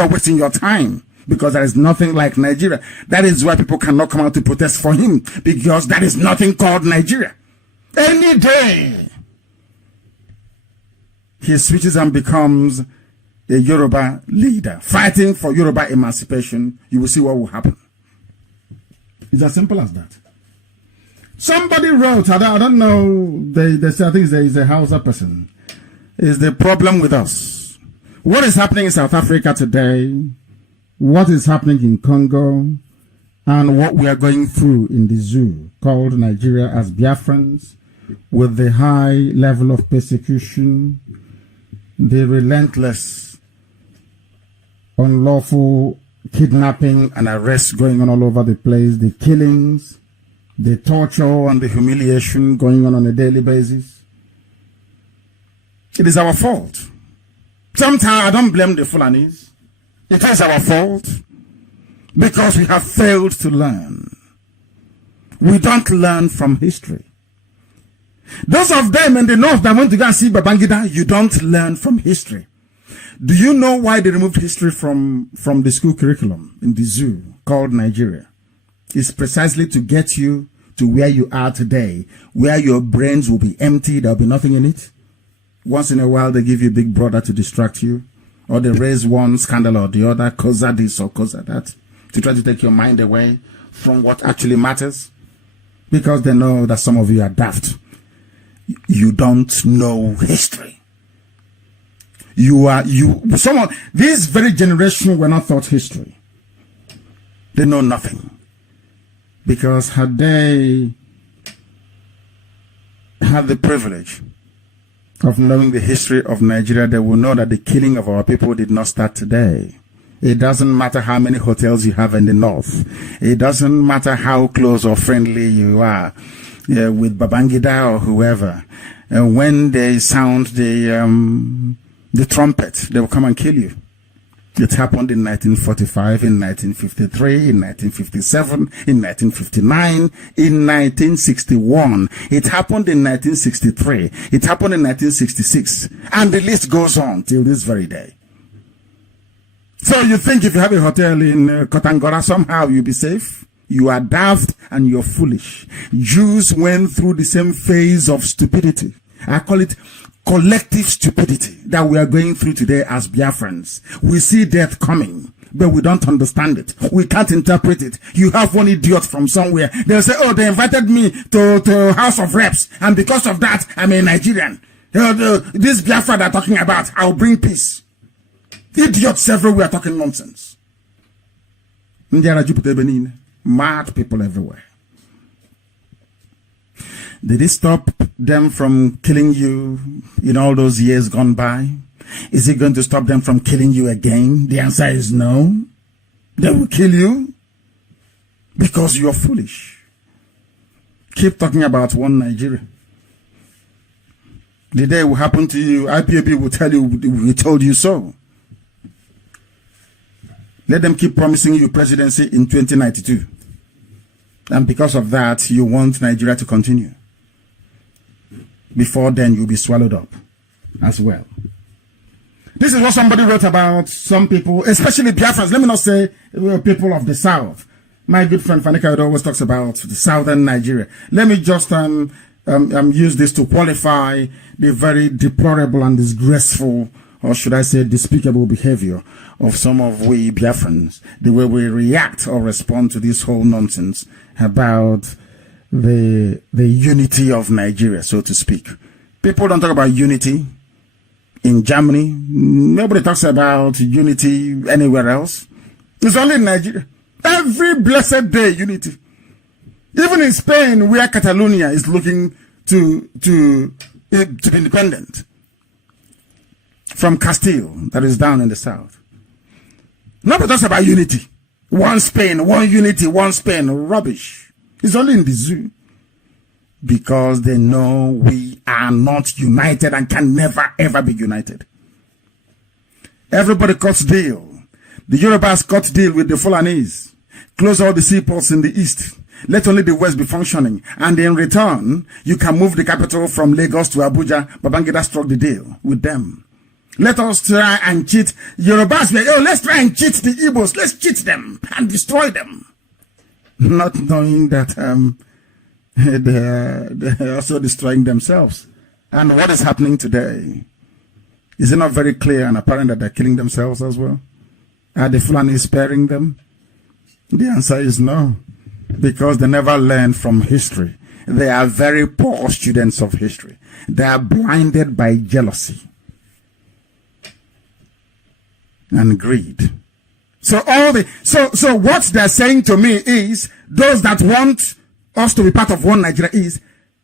are wasting your time, because there is nothing like Nigeria. That is why people cannot come out to protest for him, because there is nothing called Nigeria. Any day he switches and becomes a Yoruba leader, fighting for Yoruba emancipation, you will see what will happen. It's as simple as that. Somebody wrote, I don't know, they say, I think it's a Hausa person, is the problem with us. What is happening in South Africa today, what is happening in Congo, and what we are going through in the zoo called Nigeria as Biafrans, with the high level of persecution, the relentless, unlawful kidnapping and arrests going on all over the place, the killings, the torture and the humiliation going on a daily basis. It is our fault. Sometimes I don't blame the Fulanis. It is our fault because we have failed to learn. We don't learn from history. Those of them in the north that went to go and see Babangida, you don't learn from history. Do you know why they removed history from the school curriculum in the zoo called Nigeria? It's precisely to get you to where you are today, where your brains will be empty, there'll be nothing in it. Once in a while, they give you Big Brother to distract you, or they raise one scandal or the other, cause this or cause that, to try to take your mind away from what actually matters, because they know that some of you are daft. You don't know history. This very generation were not taught history. They know nothing. Because had they had the privilege of knowing the history of Nigeria, they will know that the killing of our people did not start today. It doesn't matter how many hotels you have in the north. It doesn't matter how close or friendly you are with Babangida or whoever. When they sound the trumpet, they will come and kill you. It happened in 1945, in 1953, in 1957, in 1959, in 1961. It happened in 1963. It happened in 1966. And the list goes on till this very day. So you think if you have a hotel in Kotangora, somehow you'll be safe? You are daft and you're foolish. Jews went through the same phase of stupidity. I call it collective stupidity that we are going through today as Biafrans. We see death coming, but we don't understand it. We can't interpret it. You have one idiot from somewhere. They'll say, oh, they invited me to House of Reps, and because of that, I'm a Nigerian. This Biafra they're talking about, I'll bring peace. Idiots everywhere talking nonsense. Mad people everywhere. Did it stop them from killing you in all those years gone by? Is it going to stop them from killing you again? The answer is no. They will kill you because you're foolish. Keep talking about one Nigeria. The day it will happen to you, IPOB will tell you, we told you so. Let them keep promising you presidency in 2092. And because of that, you want Nigeria to continue. Before then, you'll be swallowed up as well. This is what somebody wrote about some people, especially Biafrans. Let me not say people of the South. My good friend Fanika always talks about the southern Nigeria. Let me just use this to qualify the very deplorable and disgraceful or should I say despicable behavior of some of we Biafrans, the way we react or respond to this whole nonsense about the unity of Nigeria, so to speak. People don't talk about unity in Germany. Nobody talks about unity anywhere else. It's only in Nigeria. Every blessed day, unity. Even in Spain, where Catalonia is looking to be independent from Castile, that is down in the south. Nobody talks about unity. One Spain, one unity, one Spain. Rubbish. It's only in the zoo. Because they know we are not united and can never ever be united. Everybody cuts deal. The Yorubas cut deal with the Fulanese. Close all the seaports in the east. Let only the west be functioning. And in return, you can move the capital from Lagos to Abuja. Babangida struck the deal with them. Let us try and cheat Yorubas. Let's try and cheat the Igbos. Let's cheat them and destroy them. Not knowing that they're also destroying themselves. And what is happening today? Is it not very clear and apparent that they're killing themselves as well? Are the Fulani sparing them? The answer is no. Because they never learn from history. They are very poor students of history. They are blinded by jealousy and greed. So what they're saying to me is, those that want us to be part of one Nigeria is,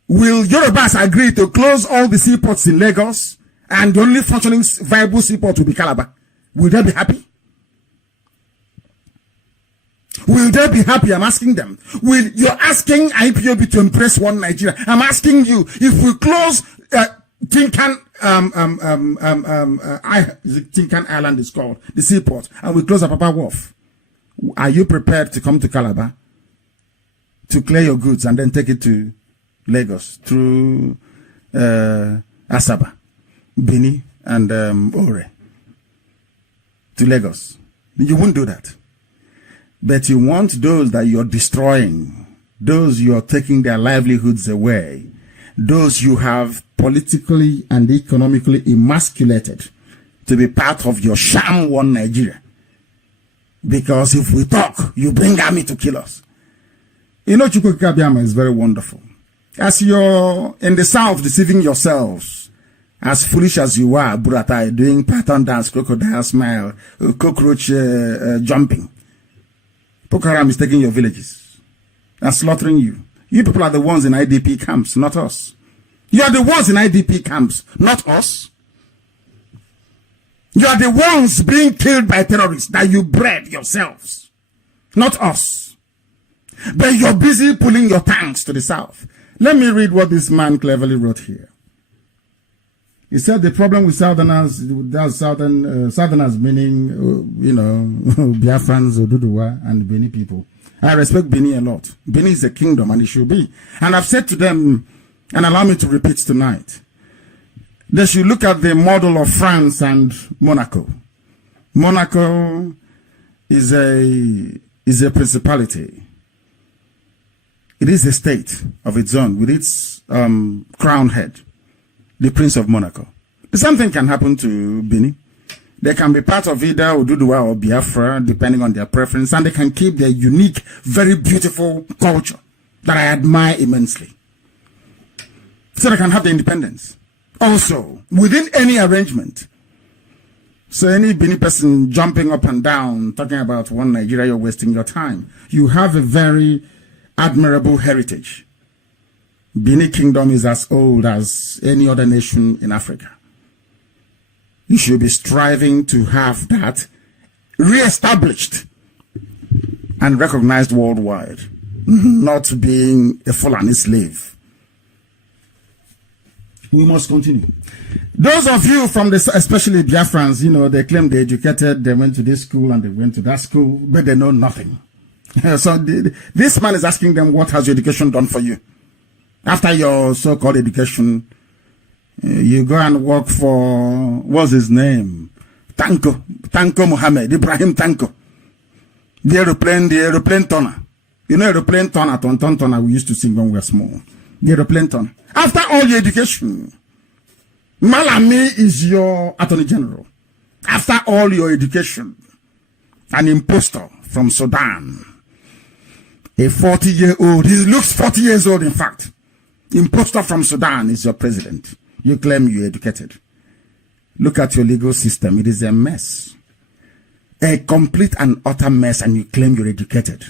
will Yorubas agree to close all the seaports in Lagos and the only functioning viable seaport will be Calabar? Will they be happy? Will they be happy? I'm asking them. You're asking IPOB to embrace one Nigeria. I'm asking you, if we close Tinkan Island is called, the seaport, and we close Apapa Wharf, are you prepared to come to Calabar to clear your goods and then take it to Lagos through Asaba, Bini, and Ore to Lagos? You won't do that. But you want those that you're destroying, those you're taking their livelihoods away, those you have politically and economically emasculated to be part of your sham one Nigeria. Because if we talk, you bring army to kill us. You know, Chukwuka Biama is very wonderful. As you're in the south deceiving yourselves, as foolish as you are, Buratai, doing pattern dance, crocodile smile, cockroach jumping, Boko Haram is taking your villages and slaughtering you. You people are the ones in IDP camps, not us. You are the ones in IDP camps, not us. You are the ones being killed by terrorists that you bred yourselves, not us. But you're busy pulling your tanks to the south. Let me read what this man cleverly wrote here. He said the problem with Southerners, Southerners meaning, Biafrans, Oduduwa, and Beni people. I respect Beni a lot. Beni is a kingdom, and it should be. And I've said to them, and allow me to repeat tonight, they should look at the model of France and Monaco. Monaco is a principality. It is a state of its own with its crown head, the Prince of Monaco. The same thing can happen to Benin. They can be part of either Oduduwa or Biafra, depending on their preference, and they can keep their unique, very beautiful culture that I admire immensely. So they can have the independence. Also, within any arrangement. So any Benin person jumping up and down, talking about one Nigeria, you're wasting your time. You have a very admirable heritage. Benin Kingdom is as old as any other nation in Africa. You should be striving to have that re-established and recognized worldwide, not being a Fulani slave. We must continue. Those of you from especially Biafrans, they claim they're educated, they went to this school and they went to that school, but they know nothing. So this man is asking them, what has your education done for you? After your so-called education, you go and work for, what's his name? Tanko Mohammed, Ibrahim Tanko. The aeroplane turner. Aeroplane turner, turner, we used to sing when we were small. The aeroplane turner. After all your education, Malami is your Attorney General. After all your education, an impostor from Sudan, a 40-year-old, he looks 40 years old in fact, impostor from Sudan is your president. You claim you're educated. Look at your legal system. It is a mess. A complete and utter mess, and you claim you're educated.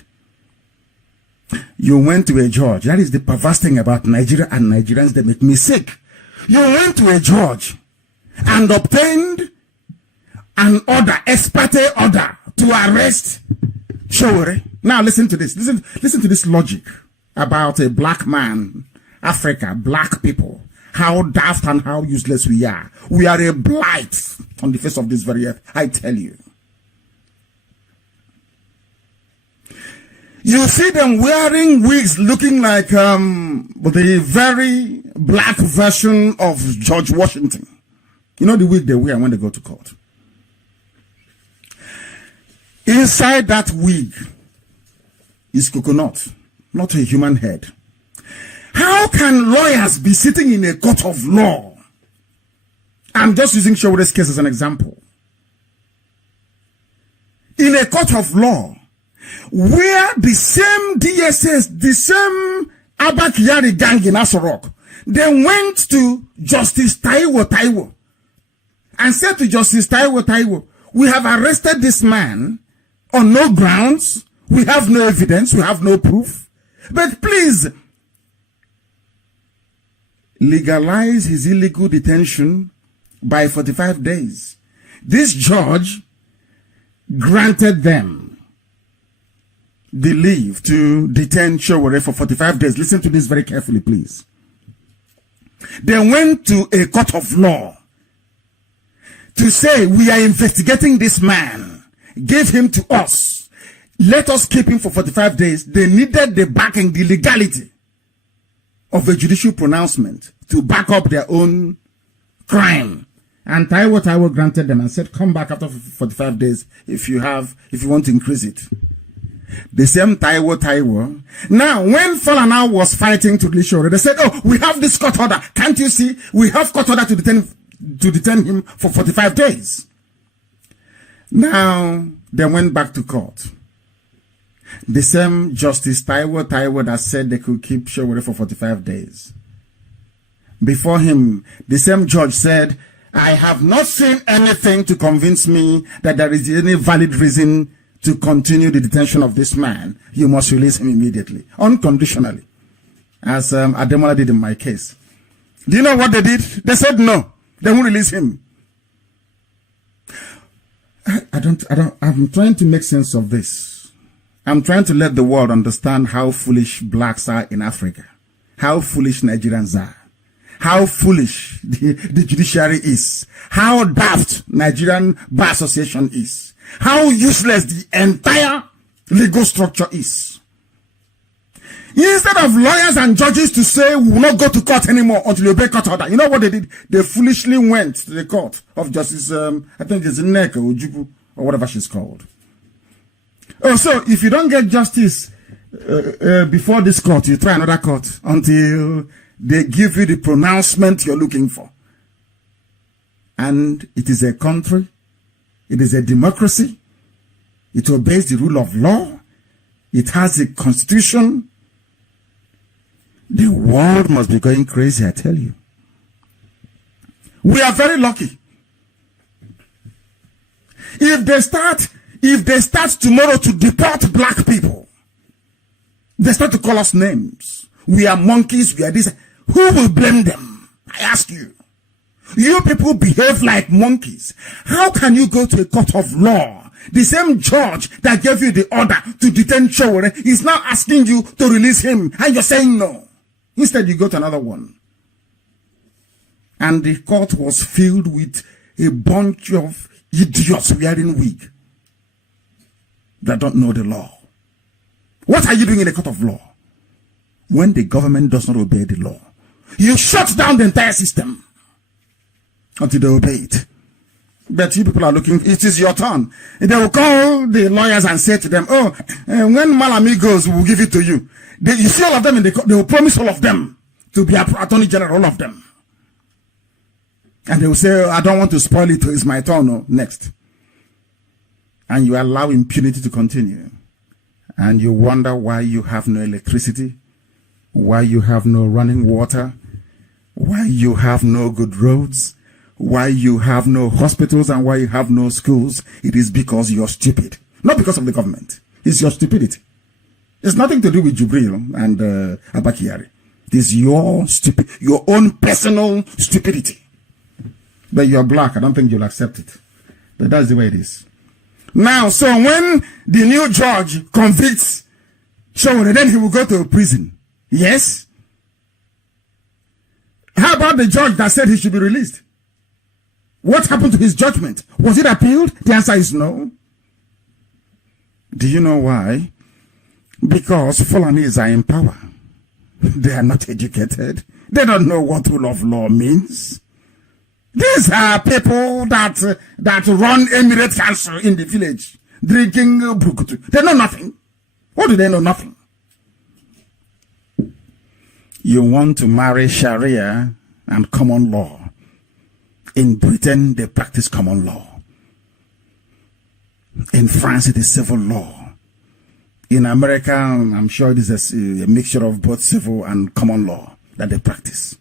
You went to a judge. That is the perverse thing about Nigeria and Nigerians. They make me sick. You went to a judge and obtained an order, ex parte order, to arrest Showore. Now listen to this. Listen to this logic about a black man, Africa, black people. How daft and how useless we are. We are a blight on the face of this very earth, I tell you. You see them wearing wigs looking like the very black version of George Washington. You know the wig they wear when they go to court. Inside that wig is coconut, not a human head. How can lawyers be sitting in a court of law? I'm just using Showore's case as an example. In a court of law, where the same DSS, the same Abakiyari gang in Asorok, they went to Justice Taiwo and said to Justice Taiwo, we have arrested this man on no grounds, we have no evidence, we have no proof, but please legalize his illegal detention by 45 days. This judge granted them the leave to detain Showore for 45 days. Listen to this very carefully, please. They went to a court of law to say, we are investigating this man. Give him to us. Let us keep him for 45 days. They needed the backing, the legality of a judicial pronouncement to back up their own crime. And Taiwo granted them and said, come back after 45 days if you want to increase it. The same Taiwo. Now, when Falana was fighting to release Showore, they said, oh, we have this court order. Can't you see? We have court order to detain him for 45 days. Now, they went back to court. The same Justice Taiwo that said they could keep Showore for 45 days. Before him, the same judge said, I have not seen anything to convince me that there is any valid reason to continue the detention of this man. You must release him immediately, unconditionally, as Ademola did in my case. Do you know what they did? They said no, they won't release him. I'm trying to make sense of this. I'm trying to let the world understand how foolish blacks are in Africa, how foolish Nigerians are, how foolish the judiciary is, how daft Nigerian Bar Association is, how useless the entire legal structure is. Instead of lawyers and judges to say, we will not go to court anymore until you obey court order, you know what they did? They foolishly went to the court of Justice, I think it's Nneka Ojukwu, or whatever she's called. Oh, so if you don't get justice before this court, you try another court until they give you the pronouncement you're looking for. And it is a country. It is a democracy. It obeys the rule of law. It has a constitution. The world must be going crazy, I tell you. We are very lucky. If they start tomorrow to deport black people, they start to call us names. We are monkeys, we are this. Who will blame them? I ask you. You people behave like monkeys. How can you go to a court of law? The same judge that gave you the order to detain Showore is now asking you to release him, and you're saying no. Instead, you go to another one. And the court was filled with a bunch of idiots wearing wig that don't know the law. What are you doing in a court of law? When the government does not obey the law, you shut down the entire system until they obey it. But you people are looking, it is your turn. They will call the lawyers and say to them, oh, when Malami goes, we will give it to you. You see all of them, they will promise all of them to be Attorney General, all of them. And they will say, I don't want to spoil it, it's my turn. No, next. And you allow impunity to continue. And you wonder why you have no electricity, why you have no running water, why you have no good roads, why you have no hospitals, and why you have no schools. It is because you're stupid. Not because of the government. It's your stupidity. It's nothing to do with Jubril and Abakari. It is your own personal stupidity. But you're black. I don't think you'll accept it. But that's the way it is. Now, so when the new judge convicts Showore, then he will go to prison. Yes? How about the judge that said he should be released? What happened to his judgment? Was it appealed? The answer is no. Do you know why? Because Fulanis are in power. They are not educated. They don't know what rule of law means. These are people that run Emirate Council in the village, drinking brukutu. They know nothing. What do they know? Nothing. You want to marry Sharia and common law. In Britain, they practice common law. In France, it is civil law. In America, I'm sure it is a mixture of both civil and common law that they practice.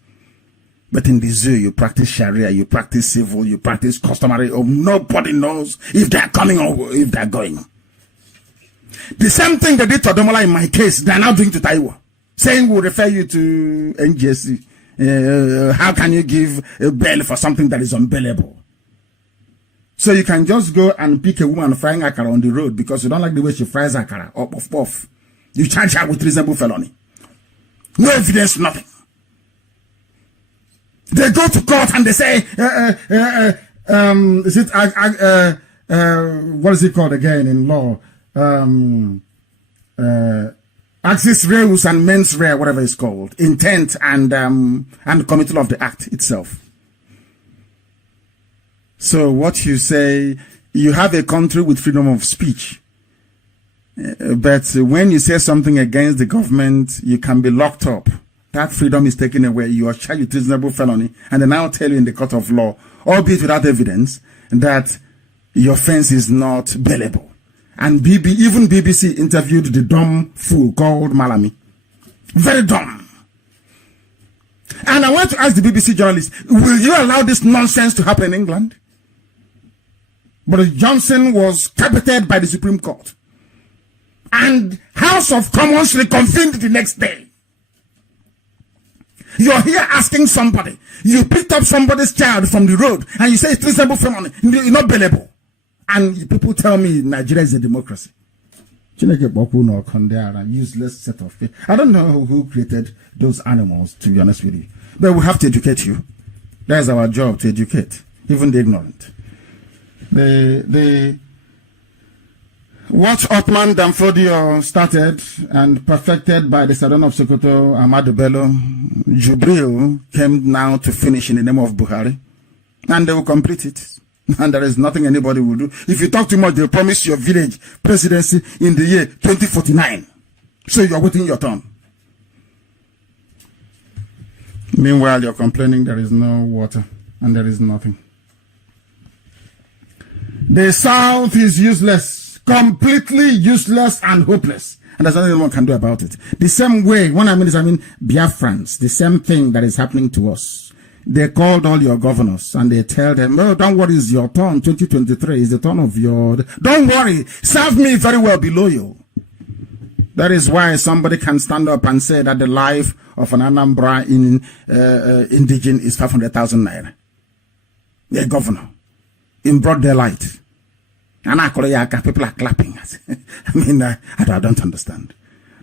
But in the zoo, you practice Sharia, you practice civil, you practice customary. Nobody knows if they're coming or if they're going. The same thing they did to Adomola in my case, they're now doing to Taiwo. Saying we'll refer you to NGSC. How can you give a bail for something that is unbailable? So you can just go and pick a woman frying akara on the road because you don't like the way she fries akara or puff puff. You charge her with reasonable felony. No evidence, nothing. They go to court and they say, is it, what is it called again in law? Axis reus and mens rea, whatever it's called. Intent and committal of the act itself. So what you say, you have a country with freedom of speech. But when you say something against the government, you can be locked up. That freedom is taken away. You are charged with reasonable felony. And they now tell you in the court of law, albeit without evidence, that your offense is not bailable. And even BBC interviewed the dumb fool called Malami. Very dumb. And I want to ask the BBC journalist, will you allow this nonsense to happen in England? Boris Johnson was carpeted by the Supreme Court. And House of Commons reconvened the next day. You're here asking somebody. You picked up somebody's child from the road and you say it's reasonable felony. You're not bailable. And people tell me Nigeria is a democracy. Useless set of people. I don't know who created those animals, to be honest with you. But we have to educate you. That's our job, to educate, even the ignorant. What Othman Danfodio started and perfected by the Sultan of Sokoto, Ahmadu Bello, Jubril came now to finish in the name of Buhari. And they will complete it. And there is nothing anybody will do. If you talk too much, they'll promise your village presidency in the year 2049. So you're waiting your turn. Meanwhile, you're complaining there is no water and there is nothing. The South is useless, completely useless and hopeless. And there's nothing anyone can do about it. The same way, when I mean this, I mean Biafrans, the same thing that is happening to us. They called all your governors and they tell them, oh, don't worry, it's your turn. 2023 is the turn of your... Don't worry, serve me very well, be loyal. That is why somebody can stand up and say that the life of an Anambra indigene is 500,000 naira. The governor. In broad daylight. And people are clapping. I mean, I don't understand.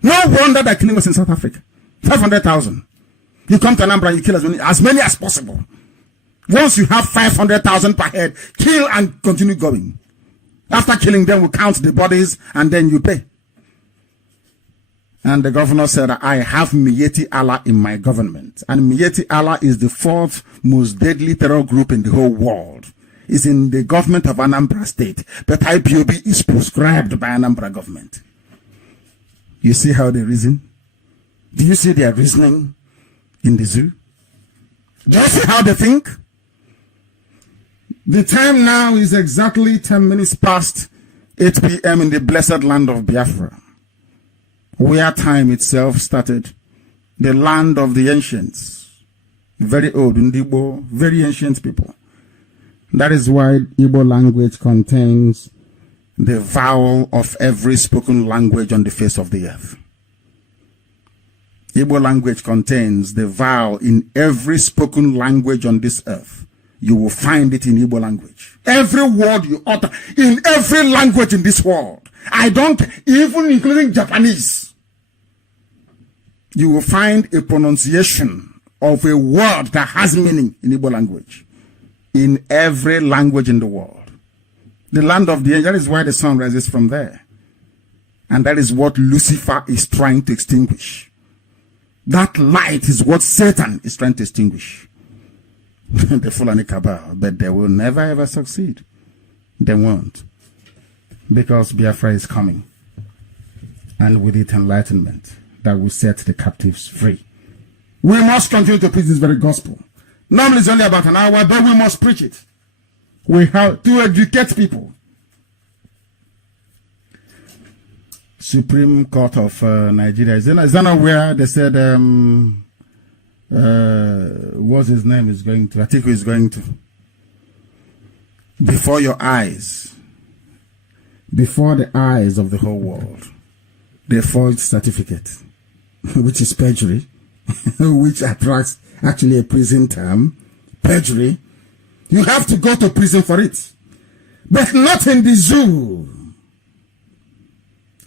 No wonder that killing was in South Africa. 500,000. You come to Anambra, you kill as many as possible. Once you have 500,000 per head, kill and continue going. After killing them, we count the bodies and then you pay. And the governor said, I have Miyetti Allah in my government. And Miyetti Allah is the fourth most deadly terror group in the whole world. It's in the government of Anambra State. But IPOB is prescribed by Anambra government. You see how they reason? Do you see their reasoning in the zoo? Do you see how they think? The time now is exactly 10 minutes past 8 p.m. in the blessed land of Biafra, where time itself started, the land of the ancients, very old, Ndibo, very ancient people. That is why Igbo language contains the vowel of every spoken language on the face of the earth. Igbo language contains the vowel in every spoken language on this earth. You will find it in Igbo language. Every word you utter in every language in this world. I don't, even including Japanese. You will find a pronunciation of a word that has meaning in Igbo language. In every language in the world. The land of the angels, that is why the sun rises from there. And that is what Lucifer is trying to extinguish. That light is what Satan is trying to extinguish. The Fulani cabal, but they will never ever succeed. They won't. Because Biafra is coming. And with it, enlightenment that will set the captives free. We must continue to preach this very gospel. Normally it's only about an hour, but we must preach it. We have to educate people. Supreme Court of Nigeria. Is that not where they said, what's his name is going to, Atiku is going to, before your eyes, before the eyes of the whole world, they forged certificate, which is perjury, which attracts actually a prison term, perjury. You have to go to prison for it, but not in the zoo.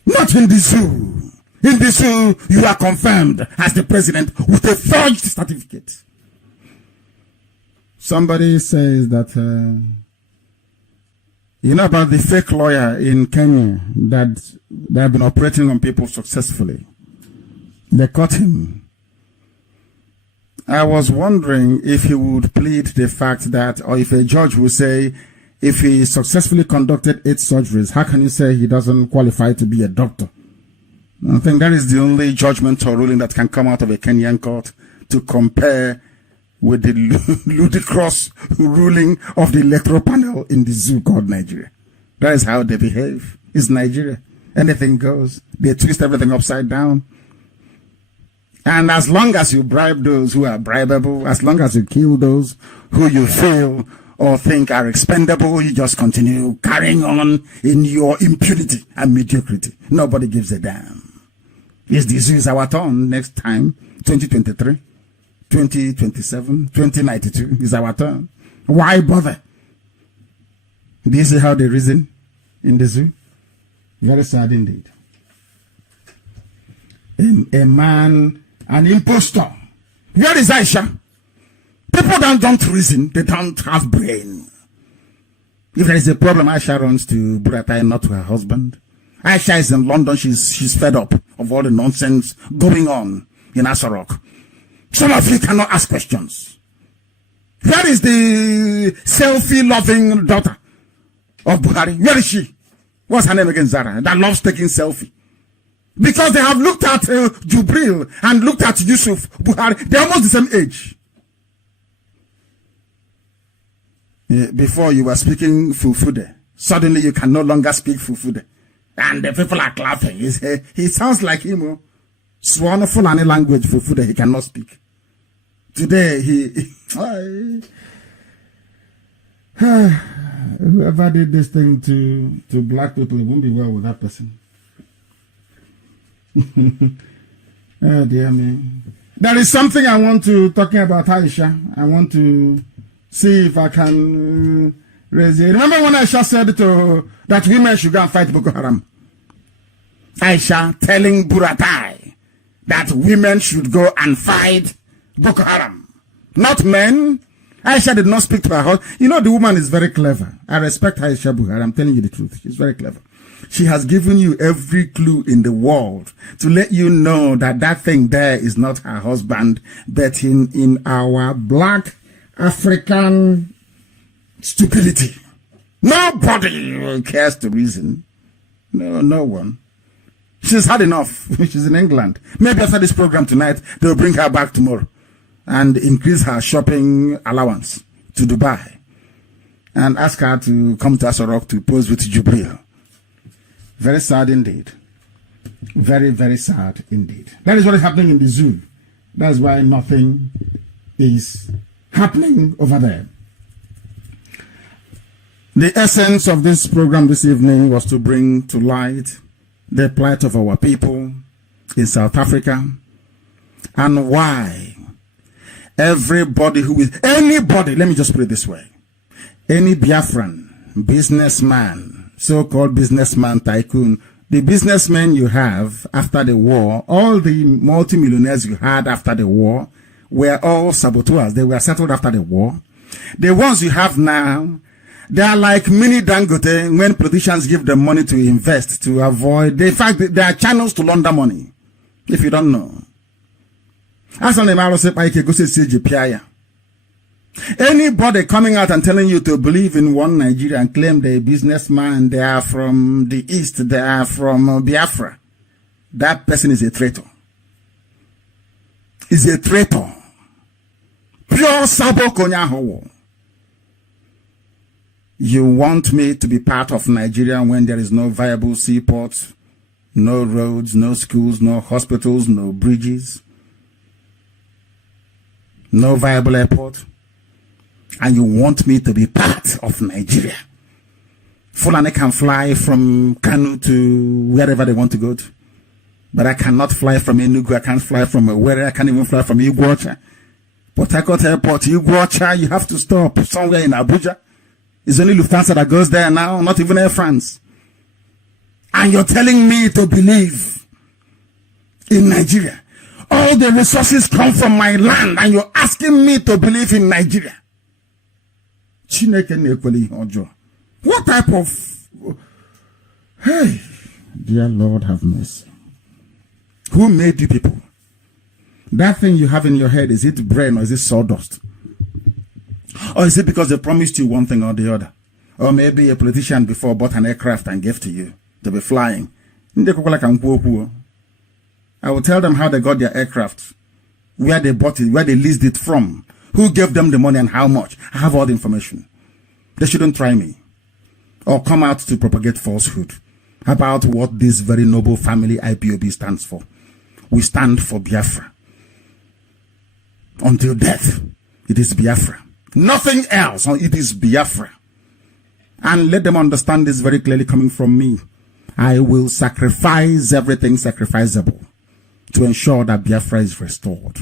Not in the zoo. In the zoo, you are confirmed as the president with a forged certificate. Somebody says that, you know about the fake lawyer in Kenya that they have been operating on people successfully. They caught him. I was wondering if he would plead the fact that, or if a judge would say, if he successfully conducted 8 surgeries, how can you say he doesn't qualify to be a doctor? I think that is the only judgment or ruling that can come out of a Kenyan court to compare with the ludicrous ruling of the electoral panel in the zoo called Nigeria. That is how they behave. It's Nigeria. Anything goes. They twist everything upside down. And as long as you bribe those who are bribable, as long as you kill those who you feel or think are expendable, you just continue carrying on in your impunity and mediocrity. Nobody gives a damn. This is our turn next time, 2023, 2027, 2092 is our turn. Why bother? This is how they reason in the zoo. Very sad indeed. A man, an impostor. Where is Aisha? People don't reason. They don't have brain. If there is a problem, Aisha runs to Buratai, not to her husband. Aisha is in London. She's fed up of all the nonsense going on in Asarok. Some of you cannot ask questions. Where is the selfie-loving daughter of Buhari? Where is she? What's her name again, Zara? That loves taking selfie. Because they have looked at Jubril and looked at Yusuf Buhari. They're almost the same age. Before you were speaking Fufude. Suddenly you can no longer speak Fufude. And the people are laughing. He sounds like him. Swan Fulani language Fufude he cannot speak. Today whoever did this thing to black people, it won't be well with that person. Oh dear me. There is something I want to talking about Aisha. I want to see if I can raise it. Remember when Aisha said that women should go and fight Boko Haram? Aisha telling Buratai that women should go and fight Boko Haram. Not men. Aisha did not speak to her husband. You know, the woman is very clever. I respect Aisha Buhari. I'm telling you the truth. She's very clever. She has given you every clue in the world to let you know that that thing there is not her husband, but in our black African stupidity. Nobody cares to reason. No one. She's had enough. She's in England. Maybe after this program tonight, they'll bring her back tomorrow and increase her shopping allowance to Dubai. and ask her to come to Asorok to pose with Jubril. Very sad indeed. Very, very sad indeed. That is what is happening in the zoo. That's why nothing is happening over there. The essence of this program this evening was to bring to light the plight of our people in South Africa and why everybody who is, anybody, let me just put it this way, any Biafran, businessman, so-called businessman, tycoon, the businessmen you have after the war, all the multimillionaires you had after the war were all saboteurs. They were settled after the war. The ones you have now, they are like mini Dangote when politicians give them money to invest to avoid. In fact, they are channels to launder money. If you don't know. Anybody coming out and telling you to believe in one Nigeria and claim they're a businessman, they are from the East, they are from Biafra, that person is a traitor. Is a traitor. Pure Sabo Konyahowo. You want me to be part of Nigeria when there is no viable seaports, no roads, no schools, no hospitals, no bridges, no viable airport, and you want me to be part of Nigeria? Fulani can fly from Kanu to wherever they want to go to, but I cannot fly from Enugu, I can't fly from where, I can't even fly from Iguacha. Port Harcourt Airport, Iguacha, you have to stop somewhere in Abuja. It's only Lufthansa that goes there now, not even Air France. And you're telling me to believe in Nigeria. All the resources come from my land, and you're asking me to believe in Nigeria. What type of... Hey, dear Lord, have mercy. Who made you people? That thing you have in your head, is it brain or is it sawdust? Or is it because they promised you one thing or the other? Or maybe a politician before bought an aircraft and gave to you to be flying. I will tell them how they got their aircraft, where they bought it, where they leased it from, who gave them the money and how much. I have all the information. They shouldn't try me or come out to propagate falsehood about what this very noble family IPOB stands for. We stand for Biafra. Until death, it is Biafra. Nothing else. It is Biafra. And let them understand this very clearly coming from me. I will sacrifice everything sacrificable to ensure that Biafra is restored.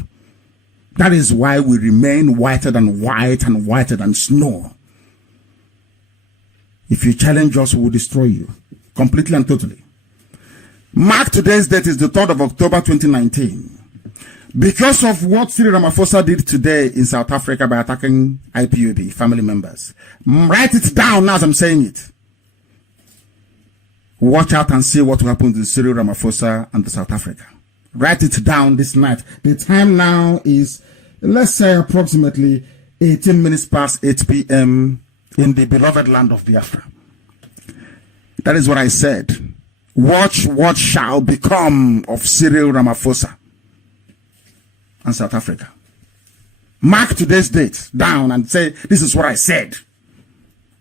That is why we remain whiter than white and whiter than snow. If you challenge us, we will destroy you completely and totally. Mark today's date is the 3rd of October 2019. Because of what Cyril Ramaphosa did today in South Africa by attacking IPOB family members. Write it down now as I'm saying it. Watch out and see what will happen to Cyril Ramaphosa and to South Africa. Write it down this night. The time now is, let's say, approximately 18 minutes past 8 p.m. in the beloved land of Biafra. That is what I said. Watch what shall become of Cyril Ramaphosa and South Africa. Mark today's date down and say, this is what I said.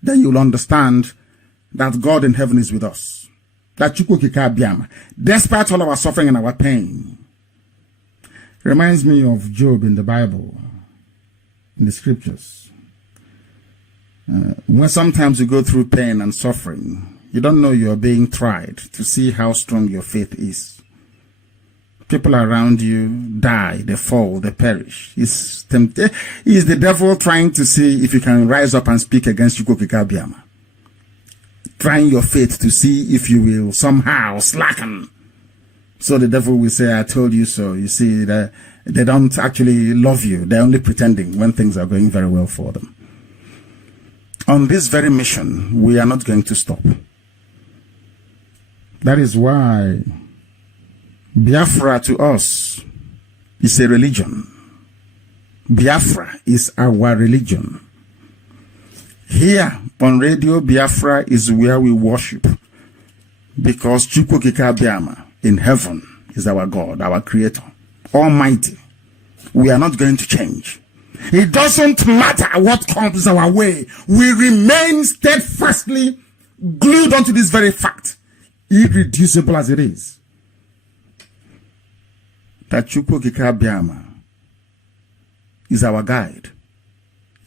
Then you'll understand that God in heaven is with us. That despite all our suffering and our pain. Reminds me of Job in the Bible, in the scriptures. When sometimes you go through pain and suffering, you don't know you're being tried to see how strong your faith is. People around you die, they fall, they perish. It's the devil trying to see if you can rise up and speak against Chukwukika. Trying your faith to see if you will somehow slacken. So the devil will say, I told you so. You see, they don't actually love you. They're only pretending when things are going very well for them. On this very mission, we are not going to stop. That is why Biafra to us is a religion. Biafra is our religion. Here on Radio Biafra is where we worship, because Chukwukika Biama in heaven is our God, our creator, almighty. We are not going to change. It doesn't matter what comes our way. We remain steadfastly glued onto this very fact, irreducible as it is, that Chukwu Okike Abiama is our guide,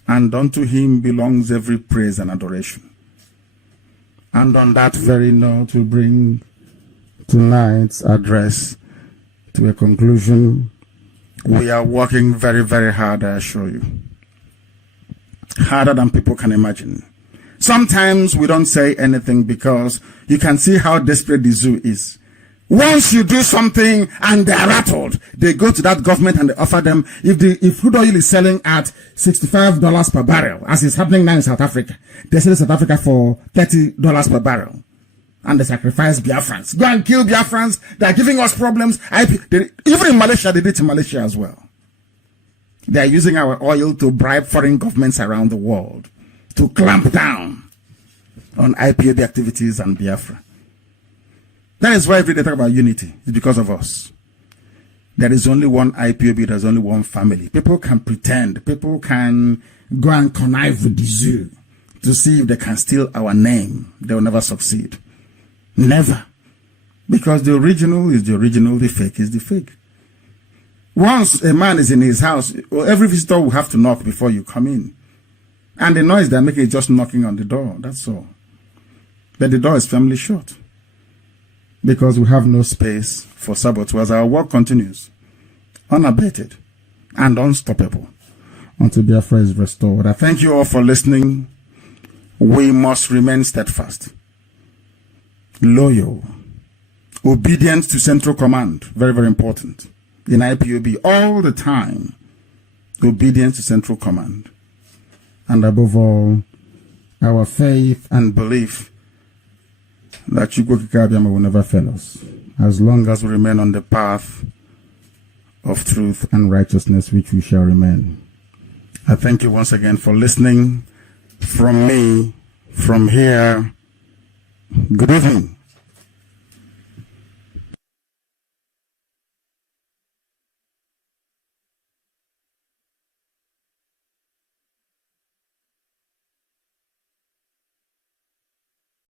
and unto him belongs every praise and adoration. And on that very note, we bring tonight's address to a conclusion. We are working very, very hard, I assure you. Harder than people can imagine. Sometimes we don't say anything because you can see how desperate the zoo is. Once you do something and they are rattled, they go to that government and they offer them, if crude oil is selling at $65 per barrel, as is happening now in South Africa, they sell South Africa for $30 per barrel. And they sacrifice Biafrans. Go and kill Biafrans. They are giving us problems. Even in Malaysia, they did it in Malaysia as well. They are using our oil to bribe foreign governments around the world to clamp down on IPOB activities and Biafra. That is why every day they talk about unity. It's because of us. There is only one IPOB. There's only one family. People can pretend. People can go and connive with the zoo to see if they can steal our name. They will never succeed. Never. Because the original is the original, the fake is the fake. Once a man is in his house, every visitor will have to knock before you come in. And the noise they're making is just knocking on the door. That's all. But the door is firmly shut. Because we have no space for saboteurs. Our work continues, unabated and unstoppable, until Biafra is restored. I thank you all for listening. We must remain steadfast, loyal, obedient to Central Command. Very, very important. In IPOB, all the time, obedience to Central Command. And above all, our faith and belief that Chukwu Okike Abiama will never fail us, as long as we remain on the path of truth and righteousness, which we shall remain. I thank you once again for listening. From me, from here, good evening.